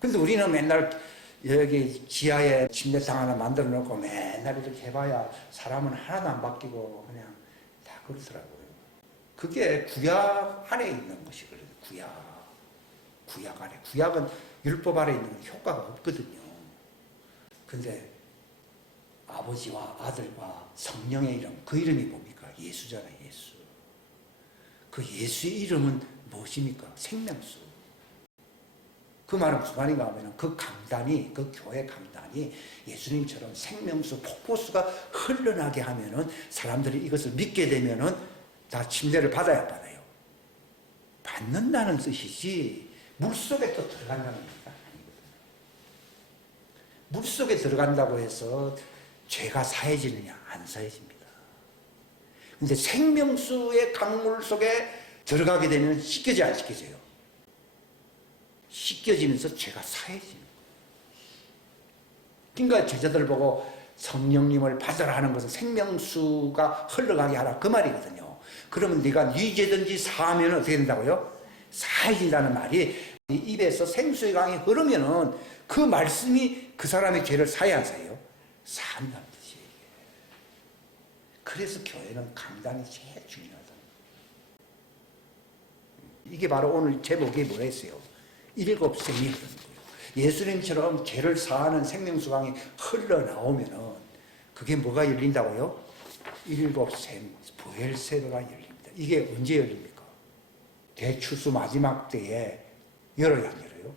근데 우리는 맨날 여기 지하에 침례탕 하나 만들어 놓고 맨날 이렇게 해봐야 사람은 하나도 안 바뀌고 그냥 다 그렇더라고요. 그게 구약 안에 있는 것이거든요. 구약 안에. 구약은 율법 아래 있는 건 효과가 없거든요. 근데 아버지와 아들과 성령의 이름, 그 이름이 뭡니까? 예수잖아요, 예수. 그 예수의 이름은 무엇입니까? 생명수. 그 말은 무슨 말인가 하면 그 강단이, 그 교회 강단이 예수님처럼 생명수, 폭포수가 흘러나게 하면은 사람들이 이것을 믿게 되면은 다 침례를 받아야 받아요. 받는다는 뜻이지 물속에 또 들어간다는 얘기가 아니거든요. 물속에 들어간다고 해서 죄가 사해지느냐? 안 사해집니다. 근데 생명수의 강물 속에 들어가게 되면 씻겨져 안 씻겨져요? 씻겨지면서 죄가 사해집니다. 그러니까 제자들 보고 성령님을 받으라 하는 것은 생명수가 흘러가게 하라 그 말이거든요. 그러면 네가 네 죄든지 사하면 어떻게 된다고요? 사해진다는 말이 입에서 생수의 강이 흐르면은 그 말씀이 그 사람의 죄를 사해 안 사해요? 사한다는 뜻이에요. 그래서 교회는 강단이 제일 중요하다. 이게 바로 오늘 제목이 뭐랬어요? 일곱 샘이 흐르는 거예요. 예수님처럼 죄를 사하는 생명수 강이 흘러나오면은 그게 뭐가 열린다고요? 일곱 샘, 부엘세바가 열립니다. 이게 언제 열립니까? 대추수 마지막 때에 열어야 안 열어요?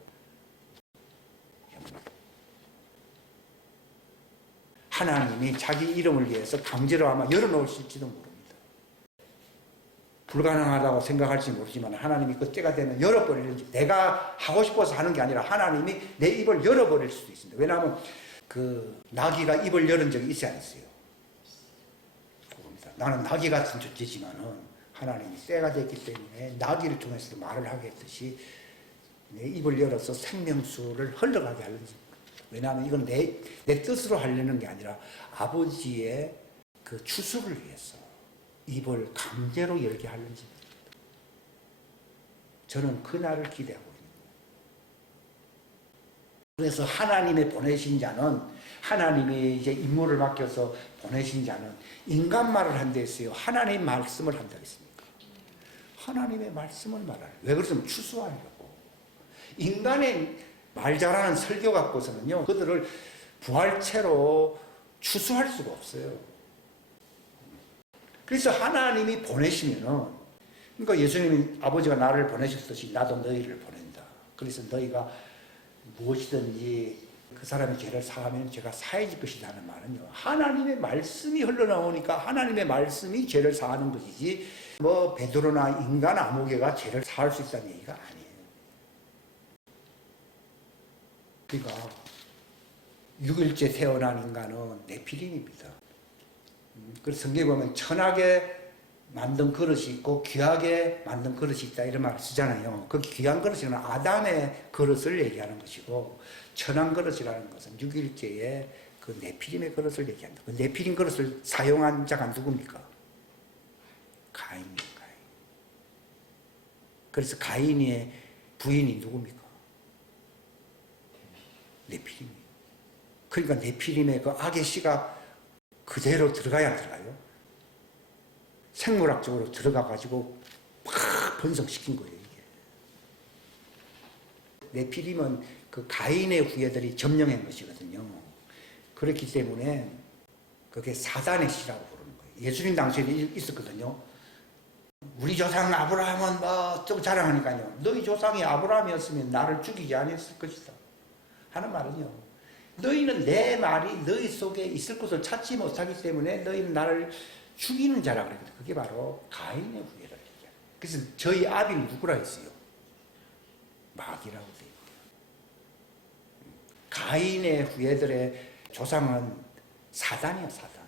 하나님이 자기 이름을 위해서 강제로 아마 열어놓으실지도 모릅니다. 불가능하다고 생각할지 모르지만 하나님이 그때가 되면 열어버리는지, 내가 하고 싶어서 하는 게 아니라 하나님이 내 입을 열어버릴 수도 있습니다. 왜냐하면 그 나귀가 입을 열은 적이 있지 않았어요? 그겁니다. 나는 나귀 같은 존재지만은 하나님이 때가 됐기 때문에 나귀를 통해서 말을 하게 했듯이 내 입을 열어서 생명수를 흘러가게 하는지. 왜냐하면 이건 내 뜻으로 하려는 게 아니라 아버지의 그 추수를 위해서 입을 강제로 열게 하는지. 저는 그날을 기대하고 있는 거예요. 그래서 하나님의 보내신 자는, 하나님이 이제 임무를 맡겨서 보내신 자는 인간 말을 한다 했어요? 하나님 말씀을 한다 했습니까? 하나님의 말씀을 말하는. 왜 그러냐면 추수하려고. 인간의 말 잘하는 설교 갖고서는요, 그들을 부활체로 추수할 수가 없어요. 그래서 하나님이 보내시면은, 그러니까 예수님이 아버지가 나를 보내셨듯이 나도 너희를 보낸다. 그래서 너희가 무엇이든지 그 사람의 죄를 사하면 죄가 사해질 것이라는 말은요, 하나님의 말씀이 흘러나오니까 하나님의 말씀이 죄를 사하는 것이지, 뭐 베드로나 인간 아무개가 죄를 사할 수 있다는 얘기가 아니에요. 그러니까 6일째 태어난 인간은 네피림입니다. 그래서 성경에 보면 천하게 만든 그릇이 있고 귀하게 만든 그릇이 있다 이런 말을 쓰잖아요. 그 귀한 그릇은 아담의 그릇을 얘기하는 것이고, 천한 그릇이라는 것은 6일째의 그 네피림의 그릇을 얘기한다. 그 네피림 그릇을 사용한 자가 누굽니까? 가인입니다. 가인. 그래서 가인의 부인이 누굽니까? 네피림이에요. 그러니까 네피림의 그 악의 씨가 그대로 들어가야 안 들어가요? 생물학적으로 들어가가지고 팍 번성시킨 거예요, 이게. 네피림은 그 가인의 후예들이 점령한 것이거든요. 그렇기 때문에 그게 사단의 씨라고 부르는 거예요. 예수님 당시에 있었거든요. 우리 조상 아브라함은 뭐 어쩌고 자랑하니까요. 너희 조상이 아브라함이었으면 나를 죽이지 않았을 것이다 하는 말은요, 너희는 내 말이 너희 속에 있을 것을 찾지 못하기 때문에 너희는 나를 죽이는 자라 그랬거든요. 그게 바로 가인의 후예라 얘기해요. 그래서 저희 아비는 누구라 했어요? 마귀라고 되어 있대요. 가인의 후예들의 조상은 사단이야, 사단.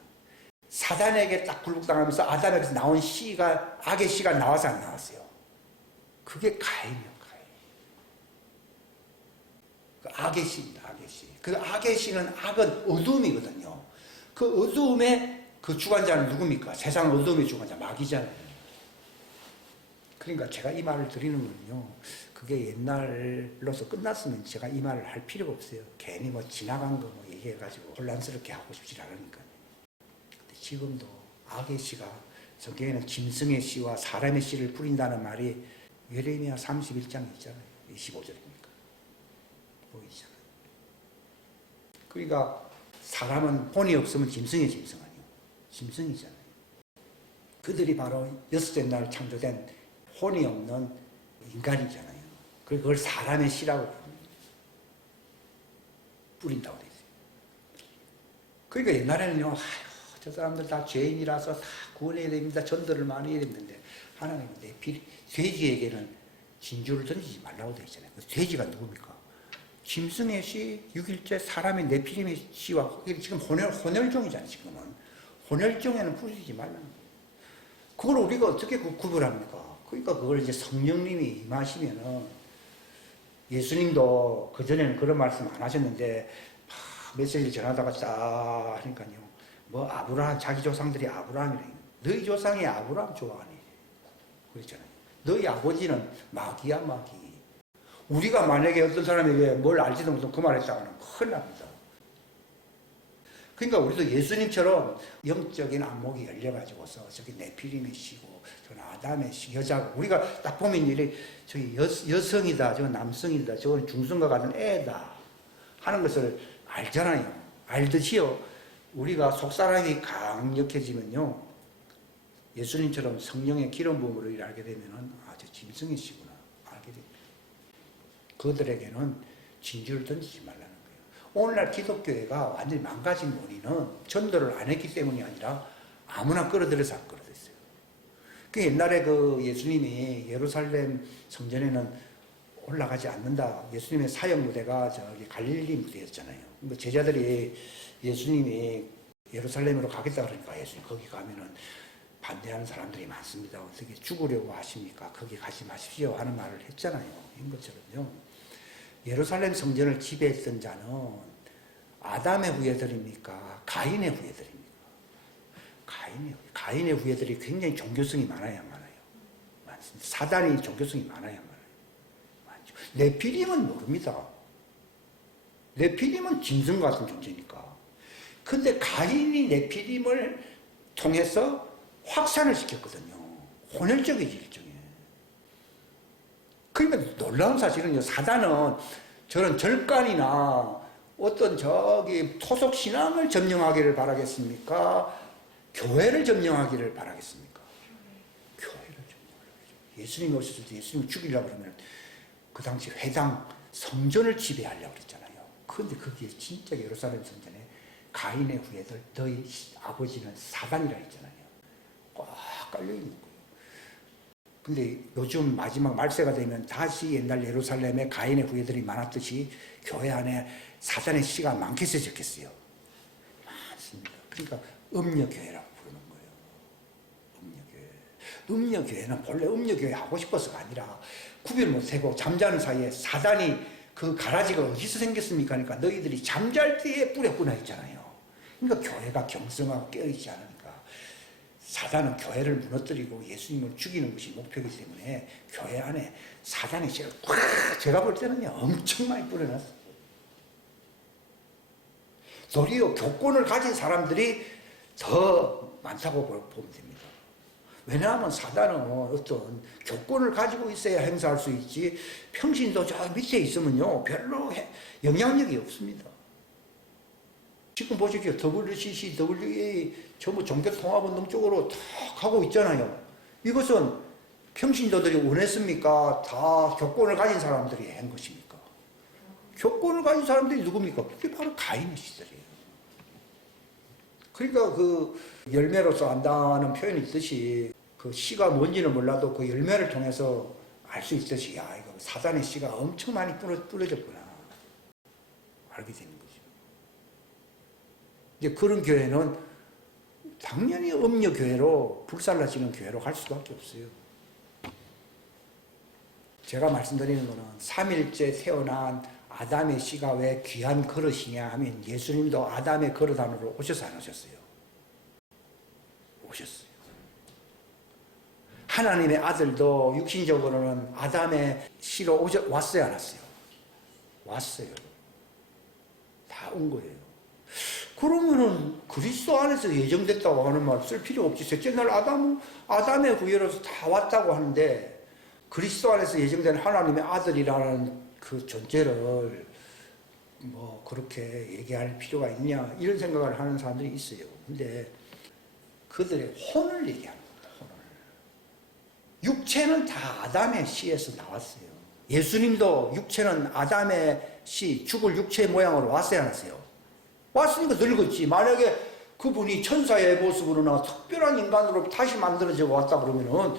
사단에게 딱 굴복당하면서 아담에게서 나온 씨가, 악의 씨가 나와서 안 나왔어요? 그게 가인이요, 가인. 그 악의 씨입니다, 악의 씨. 그 악의 씨는, 악은 어둠이거든요. 그 어둠의 그 주관자는 누굽니까? 세상 어둠의 주관자, 마귀잖아요. 그러니까 제가 이 말을 드리는 거는요, 그게 옛날로서 끝났으면 제가 이 말을 할 필요가 없어요. 괜히 뭐 지나간 거 뭐 얘기해가지고 혼란스럽게 하고 싶지 않으니까. 근데 지금도 악의 씨가, 성경에는 짐승의 씨와 사람의 씨를 뿌린다는 말이 예레미야 31장에 있잖아요. 25절입니까? 보이잖아요. 그러니까 사람은 혼이 없으면 짐승이 짐승 아니에요. 짐승이잖아요. 그들이 바로 여섯째 날 창조된 혼이 없는 인간이잖아요. 그리고 그걸 사람의 씨라고 뿌린다고 되어 있어요. 그러니까 옛날에는요, 저 사람들 다 죄인이라서 다 구원해야 됩니다. 전도를 많이 해야 되는데, 하나님은 돼지에게는 진주를 던지지 말라고 되어 있잖아요. 돼지가 누굽니까? 짐승의 씨, 6일째 사람의 네피림의 씨와 지금 혼혈종이잖아요. 지금은 혼혈종에는 부르지 말라는 거예요. 그걸 우리가 어떻게 구별합니까? 그러니까 그걸 이제 성령님이 임하시면은 예수님도 그전에는 그런 말씀 안 하셨는데 메시지를 전하다가 딱 하니까요. 뭐 아브라함 자기 조상들이 아브라함이래. 너희 조상이 아브라함 좋아하니 그랬잖아요. 너희 아버지는 마귀야 마귀. 우리가 만약에 어떤 사람에게 뭘 알지도 못하고 그 말을 했다가는 큰일 납니다. 그러니까 우리도 예수님처럼 영적인 안목이 열려가지고서 저기 네피림의 씨고 저는 아담의 씨 여자고 우리가 딱 보면 이래 저기 여성이다 저건 남성이다 저건 중성과 같은 애다 하는 것을 알잖아요. 알듯이요. 우리가 속사람이 강력해지면요. 예수님처럼 성령의 기름 부음으로 이를 알게 되면은 저 짐승의 씨구나 알게 됩니다. 그들에게는 진주를 던지지 말라는 거예요. 오늘날 기독교회가 완전히 망가진 원인은 전도를 안 했기 때문이 아니라 아무나 끌어들여서 안 끌어들였어요. 그 옛날에 그 예수님이 예루살렘 성전에는 올라가지 않는다. 예수님의 사역 무대가 저기 갈릴리 무대였잖아요. 뭐 제자들이 예수님이 예루살렘으로 가겠다 그러니까 예수님 거기 가면은 반대하는 사람들이 많습니다. 어떻게 죽으려고 하십니까? 거기 가지 마십시오 하는 말을 했잖아요. 이런 것처럼요. 예루살렘 성전을 지배했던 자는 아담의 후예들입니까? 가인의 후예들입니까? 가인의 후예들이 굉장히 종교성이 많아야 많아요. 많습니다. 사단이 종교성이 많아야 많아요. 많죠. 네피림은 모릅니다. 네피림은 짐승 같은 존재니까. 근데 가인이 네피림을 통해서 확산을 시켰거든요. 혼혈적이지 일종의. 그러니까 놀라운 사실은요. 사단은 저런 절간이나 어떤 저기 토속 신앙을 점령하기를 바라겠습니까? 교회를 점령하기를 바라겠습니까? 교회를 점령하려고. 예수님이 오셨을 때 예수님을 죽이려고 그러면 그 당시 회당 성전을 지배하려고 그랬잖아요. 그런데 거기에 진짜 예루살렘 성전에 가인의 후예들 너희 아버지는 사단이라 했잖아요. 꽉 깔려있는 거예요. 근데 요즘 마지막 말세가 되면 다시 옛날 예루살렘에 가인의 후예들이 많았듯이 교회 안에 사단의 씨가 많겠어요 적겠어요? 많습니다. 그러니까 음녀교회라고 부르는 거예요. 음녀교회는 본래 음녀교회 하고 싶어서가 아니라 구별 못하고 잠자는 사이에 사단이 그 가라지가 어디서 생겼습니까? 그러니까 너희들이 잠잘 때에 뿌렸구나 했잖아요. 그러니까 교회가 경성하고 깨어있지 않으니까 사단은 교회를 무너뜨리고 예수님을 죽이는 것이 목표이기 때문에 교회 안에 사단의 씨를 꽉 제가 볼 때는요 엄청 많이 뿌려놨어요. 도리어 교권을 가진 사람들이 더 많다고 보면 됩니다. 왜냐하면 사단은 어떤 교권을 가지고 있어야 행사할 수 있지 평신도 저 밑에 있으면요 별로 영향력이 없습니다. 지금 보십시오. WCC, WA 전부 종교통합운동 쪽으로 다 가고 있잖아요. 이것은 평신도들이 원했습니까? 다 교권을 가진 사람들이 한 것입니까? 교권을 가진 사람들이 누굽니까? 그게 바로 가인의 씨들이에요. 그러니까 그 열매로서 안다는 표현이 있듯이 그 씨가 뭔지는 몰라도 그 열매를 통해서 알 수 있듯이 야 이거 사단의 씨가 엄청 많이 뿌려졌구나 알게 되는 거죠. 이제 그런 교회는 당연히 음녀 교회로 불살라지는 교회로 갈 수밖에 없어요. 제가 말씀드리는 것은 3일째 태어난 아담의 씨가 왜 귀한 그릇이냐 하면 예수님도 아담의 그릇 안으로 오셔서 안 오셨어요? 오셨어요. 하나님의 아들도 육신적으로는 아담의 씨로 왔어요 안 왔어요? 왔어요. 다 온 거예요. 그러면은 그리스도 안에서 예정됐다고 하는 말 쓸 필요 없지. 셋째 날 아담의 후예로서 다 왔다고 하는데 그리스도 안에서 예정된 하나님의 아들이라는 그 존재를 뭐 그렇게 얘기할 필요가 있냐 이런 생각을 하는 사람들이 있어요. 근데 그들의 혼을 얘기하는 겁니다. 혼을. 육체는 다 아담의 씨에서 나왔어요. 예수님도 육체는 아담의 씨, 죽을 육체의 모양으로 왔어야 하세요. 왔으니까 늙었지. 만약에 그분이 천사의 모습으로나 특별한 인간으로 다시 만들어져 왔다 그러면은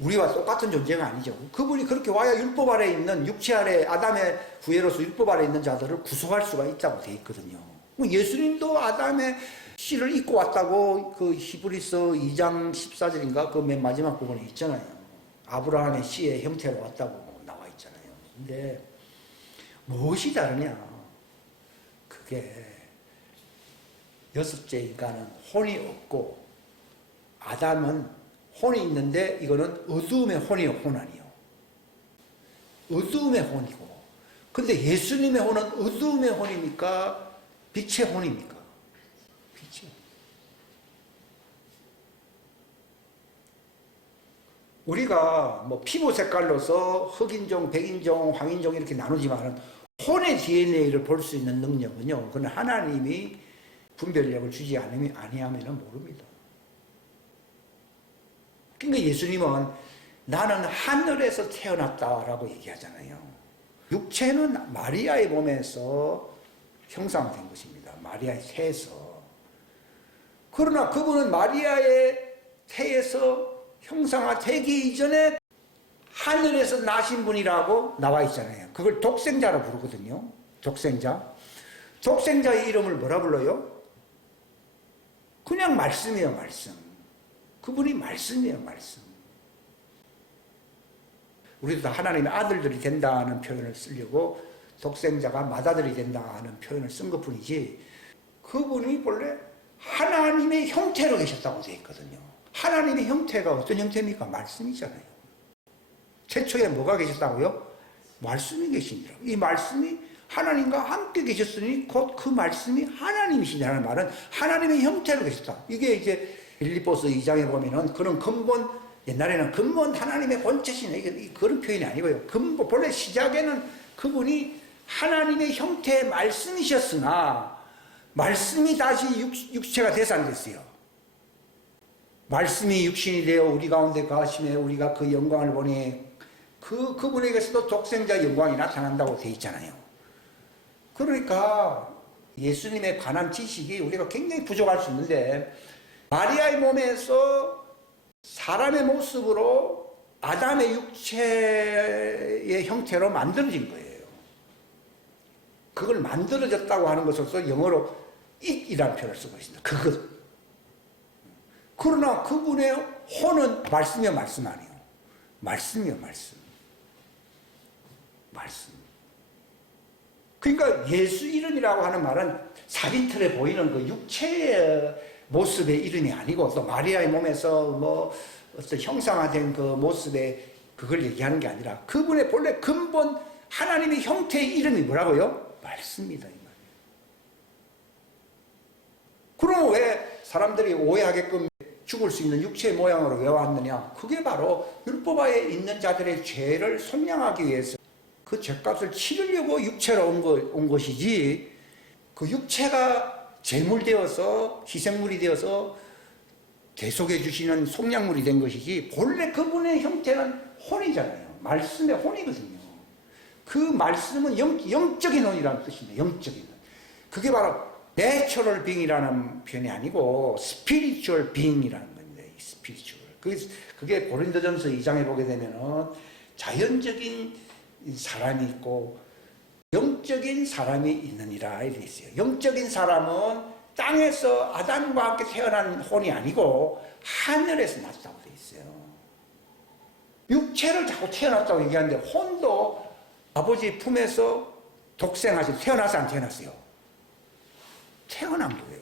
우리와 똑같은 존재가 아니죠. 그분이 그렇게 와야 율법 아래 있는 육체 아래 아담의 후예로서 율법 아래 있는 자들을 구속할 수가 있다고 돼 있거든요. 예수님도 아담의 씨를 입고 왔다고 그 히브리서 2장 14절인가 그 맨 마지막 부분에 있잖아요. 아브라함의 씨의 형태로 왔다고 나와 있잖아요. 근데 무엇이 다르냐? 그게 여섯째 인간은 혼이 없고 아담은 혼이 있는데 이거는 어두움의 혼이요, 혼 아니요. 어두움의 혼이고. 근데 예수님의 혼은 어두움의 혼입니까? 빛의 혼입니까? 빛의. 우리가 뭐 피부 색깔로서 흑인종, 백인종, 황인종 이렇게 나누지만은 혼의 DNA를 볼 수 있는 능력은요, 그건 하나님이 분별력을 주지 아니하면 모릅니다. 그러니까 예수님은 나는 하늘에서 태어났다라고 얘기하잖아요. 육체는 마리아의 몸에서 형상된 것입니다. 마리아의 태에서. 그러나 그분은 마리아의 태에서 형상화되기 이전에 하늘에서 나신 분이라고 나와 있잖아요. 그걸 독생자로 부르거든요. 독생자. 독생자의 이름을 뭐라 불러요? 그냥 말씀이에요, 말씀. 그분이 말씀이에요, 말씀. 우리도 다 하나님의 아들들이 된다는 표현을 쓰려고 독생자가 맏아들이 된다는 표현을 쓴 것뿐이지 그분이 본래 하나님의 형태로 계셨다고 되어 있거든요. 하나님의 형태가 어떤 형태입니까? 말씀이잖아요. 최초에 뭐가 계셨다고요? 말씀이 계시니라. 이 말씀이 하나님과 함께 계셨으니 곧 그 말씀이 하나님이시냐는 말은 하나님의 형태로 계셨다. 이게 이제 빌립보서 2장에 보면은 그런 근본, 옛날에는 근본 하나님의 본체시네. 이게 그런 표현이 아니고요. 근본, 본래 시작에는 그분이 하나님의 형태의 말씀이셨으나 말씀이 다시 육체가 돼서 안 됐어요. 말씀이 육신이 되어 우리 가운데 거하심에 우리가 그 영광을 보니 그분에게서도 독생자 영광이 나타난다고 되어 있잖아요. 그러니까 예수님에 관한 지식이 우리가 굉장히 부족할 수 있는데 마리아의 몸에서 사람의 모습으로 아담의 육체의 형태로 만들어진 거예요. 그걸 만들어졌다고 하는 것으로서 영어로 it이라는 표현을 쓰고 있습니다. 그것. 그러나 그분의 혼은 말씀이요, 말씀 아니에요. 말씀이요, 말씀. 말씀. 그러니까 예수 이름이라고 하는 말은 사진틀에 보이는 그 육체의 모습의 이름이 아니고 또 마리아의 몸에서 뭐 어떤 형상화된 그 모습의 그걸 얘기하는 게 아니라 그분의 본래 근본 하나님의 형태의 이름이 뭐라고요? 말씀이다 이 말이에요. 그럼 왜 사람들이 오해하게끔 죽을 수 있는 육체의 모양으로 왜 왔느냐? 그게 바로 율법하에 있는 자들의 죄를 속량하기 위해서 그 죄값을 치르려고 육체로 온 것이지 그 육체가 제물되어서 희생물이 되어서 대속해 주시는 속량물이 된 것이지 본래 그분의 형태는 혼이잖아요. 말씀의 혼이거든요. 그 말씀은 영적인 혼이라는 뜻입니다. 영적인 혼. 그게 바로 내추럴 빙이라는 표현이 아니고 스피리추얼 빙이라는 겁니다. 스피리추얼. 그게 고린도전서 2장에 보게 되면은 자연적인 사람이 있고 영적인 사람이 있느니라 이렇게 있어요. 영적인 사람은 땅에서 아담과 함께 태어난 혼이 아니고 하늘에서 났다고 돼 있어요. 육체를 자꾸 태어났다고 얘기하는데 혼도 아버지 품에서 독생하셔 태어나서 안 태어났어요? 태어난 거예요.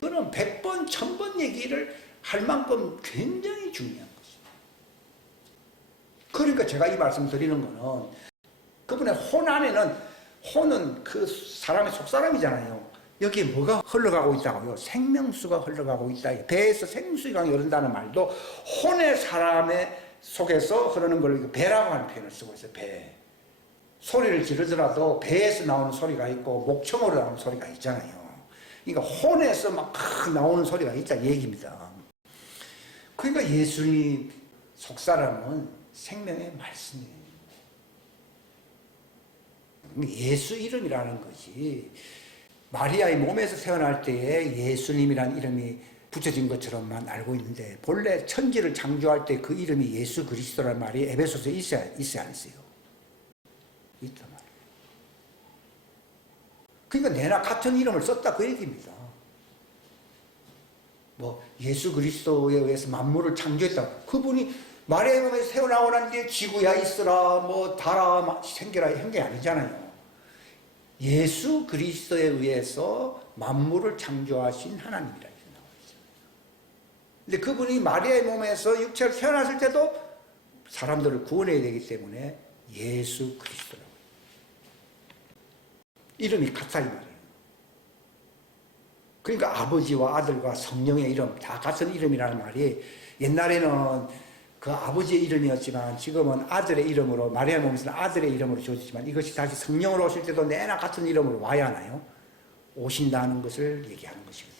그는 100번, 1000번 얘기를 할 만큼 굉장히 중요한 것입니다. 그러니까 제가 이 말씀 드리는 거는 그분의 혼 안에는 혼은 그 사람의 속사람이잖아요. 여기에 뭐가 흘러가고 있다고요? 생명수가 흘러가고 있다. 배에서 생수가 흐른다는 말도 혼의 사람의 속에서 흐르는 걸 배라고 하는 표현을 쓰고 있어요. 배. 소리를 지르더라도 배에서 나오는 소리가 있고 목청으로 나오는 소리가 있잖아요. 그러니까 혼에서 막 나오는 소리가 있다 얘기입니다. 그러니까 예수님 속사람은 생명의 말씀이에요. 예수 이름이라는 것이 마리아의 몸에서 태어날 때에 예수님이라는 이름이 붙여진 것처럼만 알고 있는데 본래 천지를 창조할 때 그 이름이 예수 그리스도라는 말이 에베소서에 있어야 안 있어요? 있단 말이에요. 그러니까 내나 같은 이름을 썼다 그 얘기입니다. 뭐 예수 그리스도에 의해서 만물을 창조했다. 그분이 마리아의 몸에서 태어나고 뒤에 지구야 있으라 뭐 달아 생겨라 한 게 아니잖아요. 예수 그리스도에 의해서 만물을 창조하신 하나님이라 이렇게 나와 있어요. 근데 그분이 마리아의 몸에서 육체로 태어났을 때도 사람들을 구원해야 되기 때문에 예수 그리스도라고. 이름이 같다 이 말이에요. 그러니까 아버지와 아들과 성령의 이름 다 같은 이름이라는 말이 옛날에는 그 아버지의 이름이었지만 지금은 아들의 이름으로 마리아 몸에서는 아들의 이름으로 주어지지만 이것이 다시 성령으로 오실 때도 내나 같은 이름으로 와야 하나요? 오신다는 것을 얘기하는 것이거든요.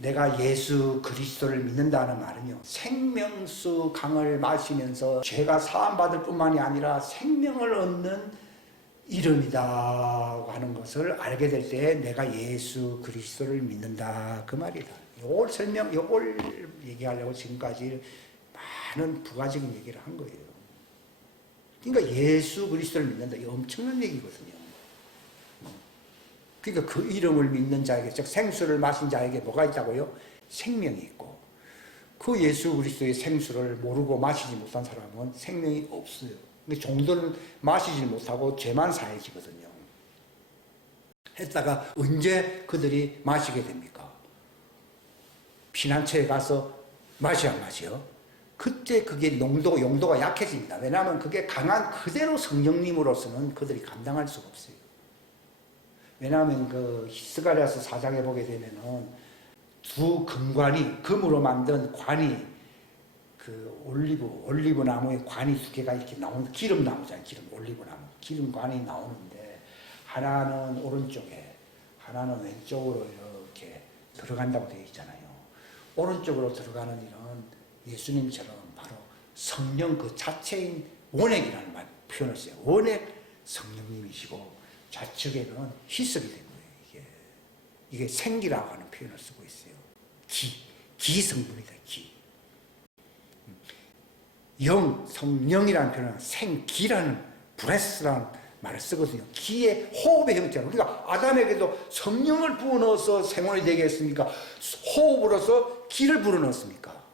내가 예수 그리스도를 믿는다는 말은요, 생명수 강을 마시면서 죄가 사함받을 뿐만이 아니라 생명을 얻는 이름이다 하는 것을 알게 될 때 내가 예수 그리스도를 믿는다 그 말이다. 요걸 얘기하려고 지금까지 많은 부가적인 얘기를 한 거예요. 그러니까 예수 그리스도를 믿는다. 이 엄청난 얘기거든요. 그러니까 그 이름을 믿는 자에게, 즉 생수를 마신 자에게 뭐가 있다고요? 생명이 있고, 그 예수 그리스도의 생수를 모르고 마시지 못한 사람은 생명이 없어요. 종들은 마시지 못하고 죄만 사해지거든요. 했다가 언제 그들이 마시게 됩니까? 피난처에 가서 마셔야 마셔. 그때 그게 용도가 약해집니다. 왜냐하면 그게 강한 그대로 성령님으로서는 그들이 감당할 수가 없어요. 왜냐하면 그 스가랴서 4장에 보게 되면은 두 금관이, 금으로 만든 관이 그 올리브 나무의 관이 두 개가 이렇게 나오는, 기름나무잖아요. 올리브 나무. 기름관이 나오는데 하나는 오른쪽에 하나는 왼쪽으로 이렇게 들어간다고 되어 있잖아요. 오른쪽으로 들어가는 일은 예수님처럼 바로 성령 그 자체인 원액이라는 말 표현을 써요. 원액 성령님이시고 좌측에는 희석이 된 거예요. 이게 생기라고 하는 표현을 쓰고 있어요. 기성분이다. 성령이라는 표현은 생기라는 브레스라는 말을 쓰거든요. 기의 호흡의 형태로. 그러니까 아담에게도 성령을 부어넣어서 생원이 되게 했습니까? 호흡으로서 기를 불어넣었습니까?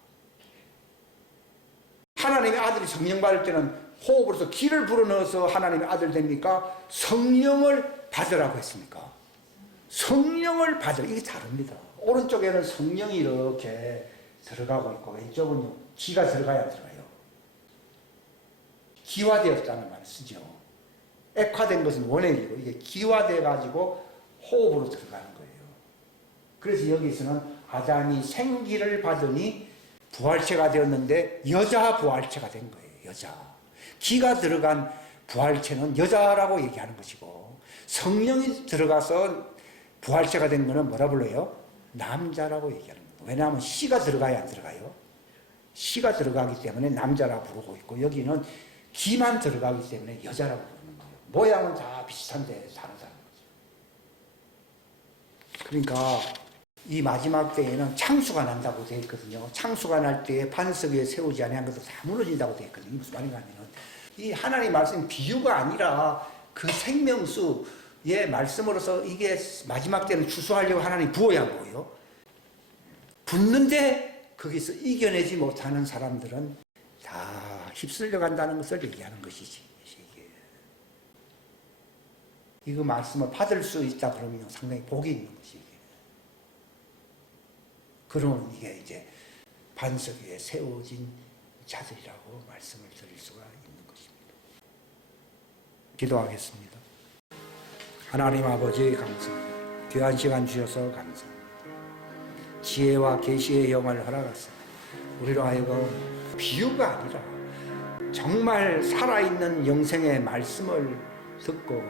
하나님의 아들이 성령 받을 때는 호흡으로서 기를 불어넣어서 하나님의 아들 됩니까? 성령을 받으라고 했습니까? 성령을 받으라. 이게 다릅니다. 오른쪽에는 성령이 이렇게 들어가고 있고 왼쪽은 기가 들어가야 들어가요. 기화되었다는 말을 쓰죠. 액화된 것은 원액이고 이게 기화돼 가지고 호흡으로 들어가는 거예요. 그래서 여기서는 아담이 생기를 받으니 부활체가 되었는데 여자 부활체가 된 거예요. 여자. 기가 들어간 부활체는 여자라고 얘기하는 것이고 성령이 들어가서 부활체가 된 거는 뭐라 불러요? 남자라고 얘기하는 거예요. 왜냐하면 씨가 들어가야 안 들어가요? 씨가 들어가기 때문에 남자라 부르고 있고 여기는 기만 들어가기 때문에 여자라고 부르는 거예요. 모양은 다 비슷한데 다르다는 거죠. 그러니까 이 마지막 때에는 창수가 난다고 되어 있거든요. 창수가 날 때에 반석 위에 세우지 아니한 것도 다 무너진다고 되어 있거든요. 무슨 말인가 하면은 이 하나님 말씀 비유가 아니라 그 생명수의 말씀으로서 이게 마지막 때는 추수하려고 하나님 부어야 한 거예요. 붓는데 거기서 이겨내지 못하는 사람들은 다 휩쓸려 간다는 것을 얘기하는 것이지. 이거 말씀을 받을 수 있다 그러면 상당히 복이 있는 것이에요. 그러면 이게 이제 반석 위에 세워진 자들이라고 말씀을 드릴 수가 있는 것입니다. 기도하겠습니다. 하나님 아버지 감사합니다. 귀한 시간 주셔서 감사합니다. 지혜와 계시의 영을 허락하사 우리로 하여금 비유가 아니라 정말 살아있는 영생의 말씀을 듣고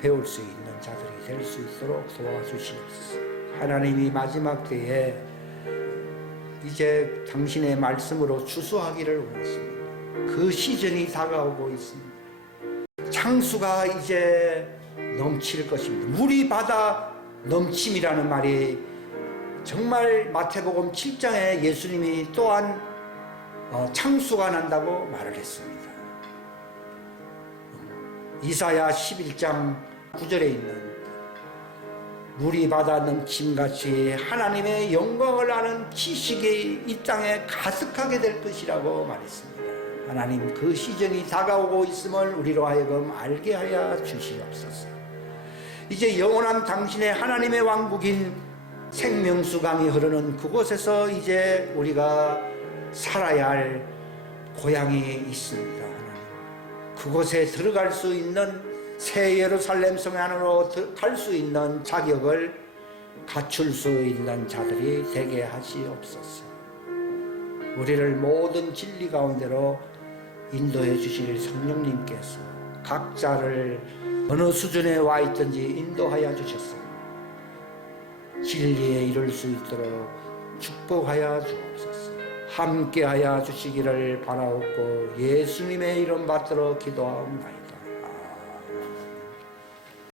배울 수 있는 자들이 될 수 있도록 도와주시옵소서. 하나님이 마지막 때에 이제 당신의 말씀으로 추수하기를 원하십니다. 그 시즌이 다가오고 있습니다. 창수가 이제 넘칠 것입니다. 물이 바다 넘침이라는 말이 정말 마태복음 7장에 예수님이 또한 창수가 난다고 말을 했습니다. 이사야 11장 9절에 있는 물이 바다 넘침같이 하나님의 영광을 아는 지식이 이 땅에 가득하게 될 것이라고 말했습니다. 하나님 그 시즌이 다가오고 있음을 우리로 하여금 알게 하여 주시옵소서. 이제 영원한 당신의 하나님의 왕국인 생명수 강이 흐르는 그곳에서 이제 우리가 살아야 할 고향이 있습니다. 그곳에 들어갈 수 있는 새 예루살렘 성 안으로 갈 수 있는 자격을 갖출 수 있는 자들이 되게 하시옵소서. 우리를 모든 진리 가운데로 인도해 주실 성령님께서 각자를 어느 수준에 와 있든지 인도하여 주셔서 진리에 이룰 수 있도록 축복하여 주옵소서. 함께하여 주시기를 바라옵고 예수님의 이름 받들어 기도하옵나이다.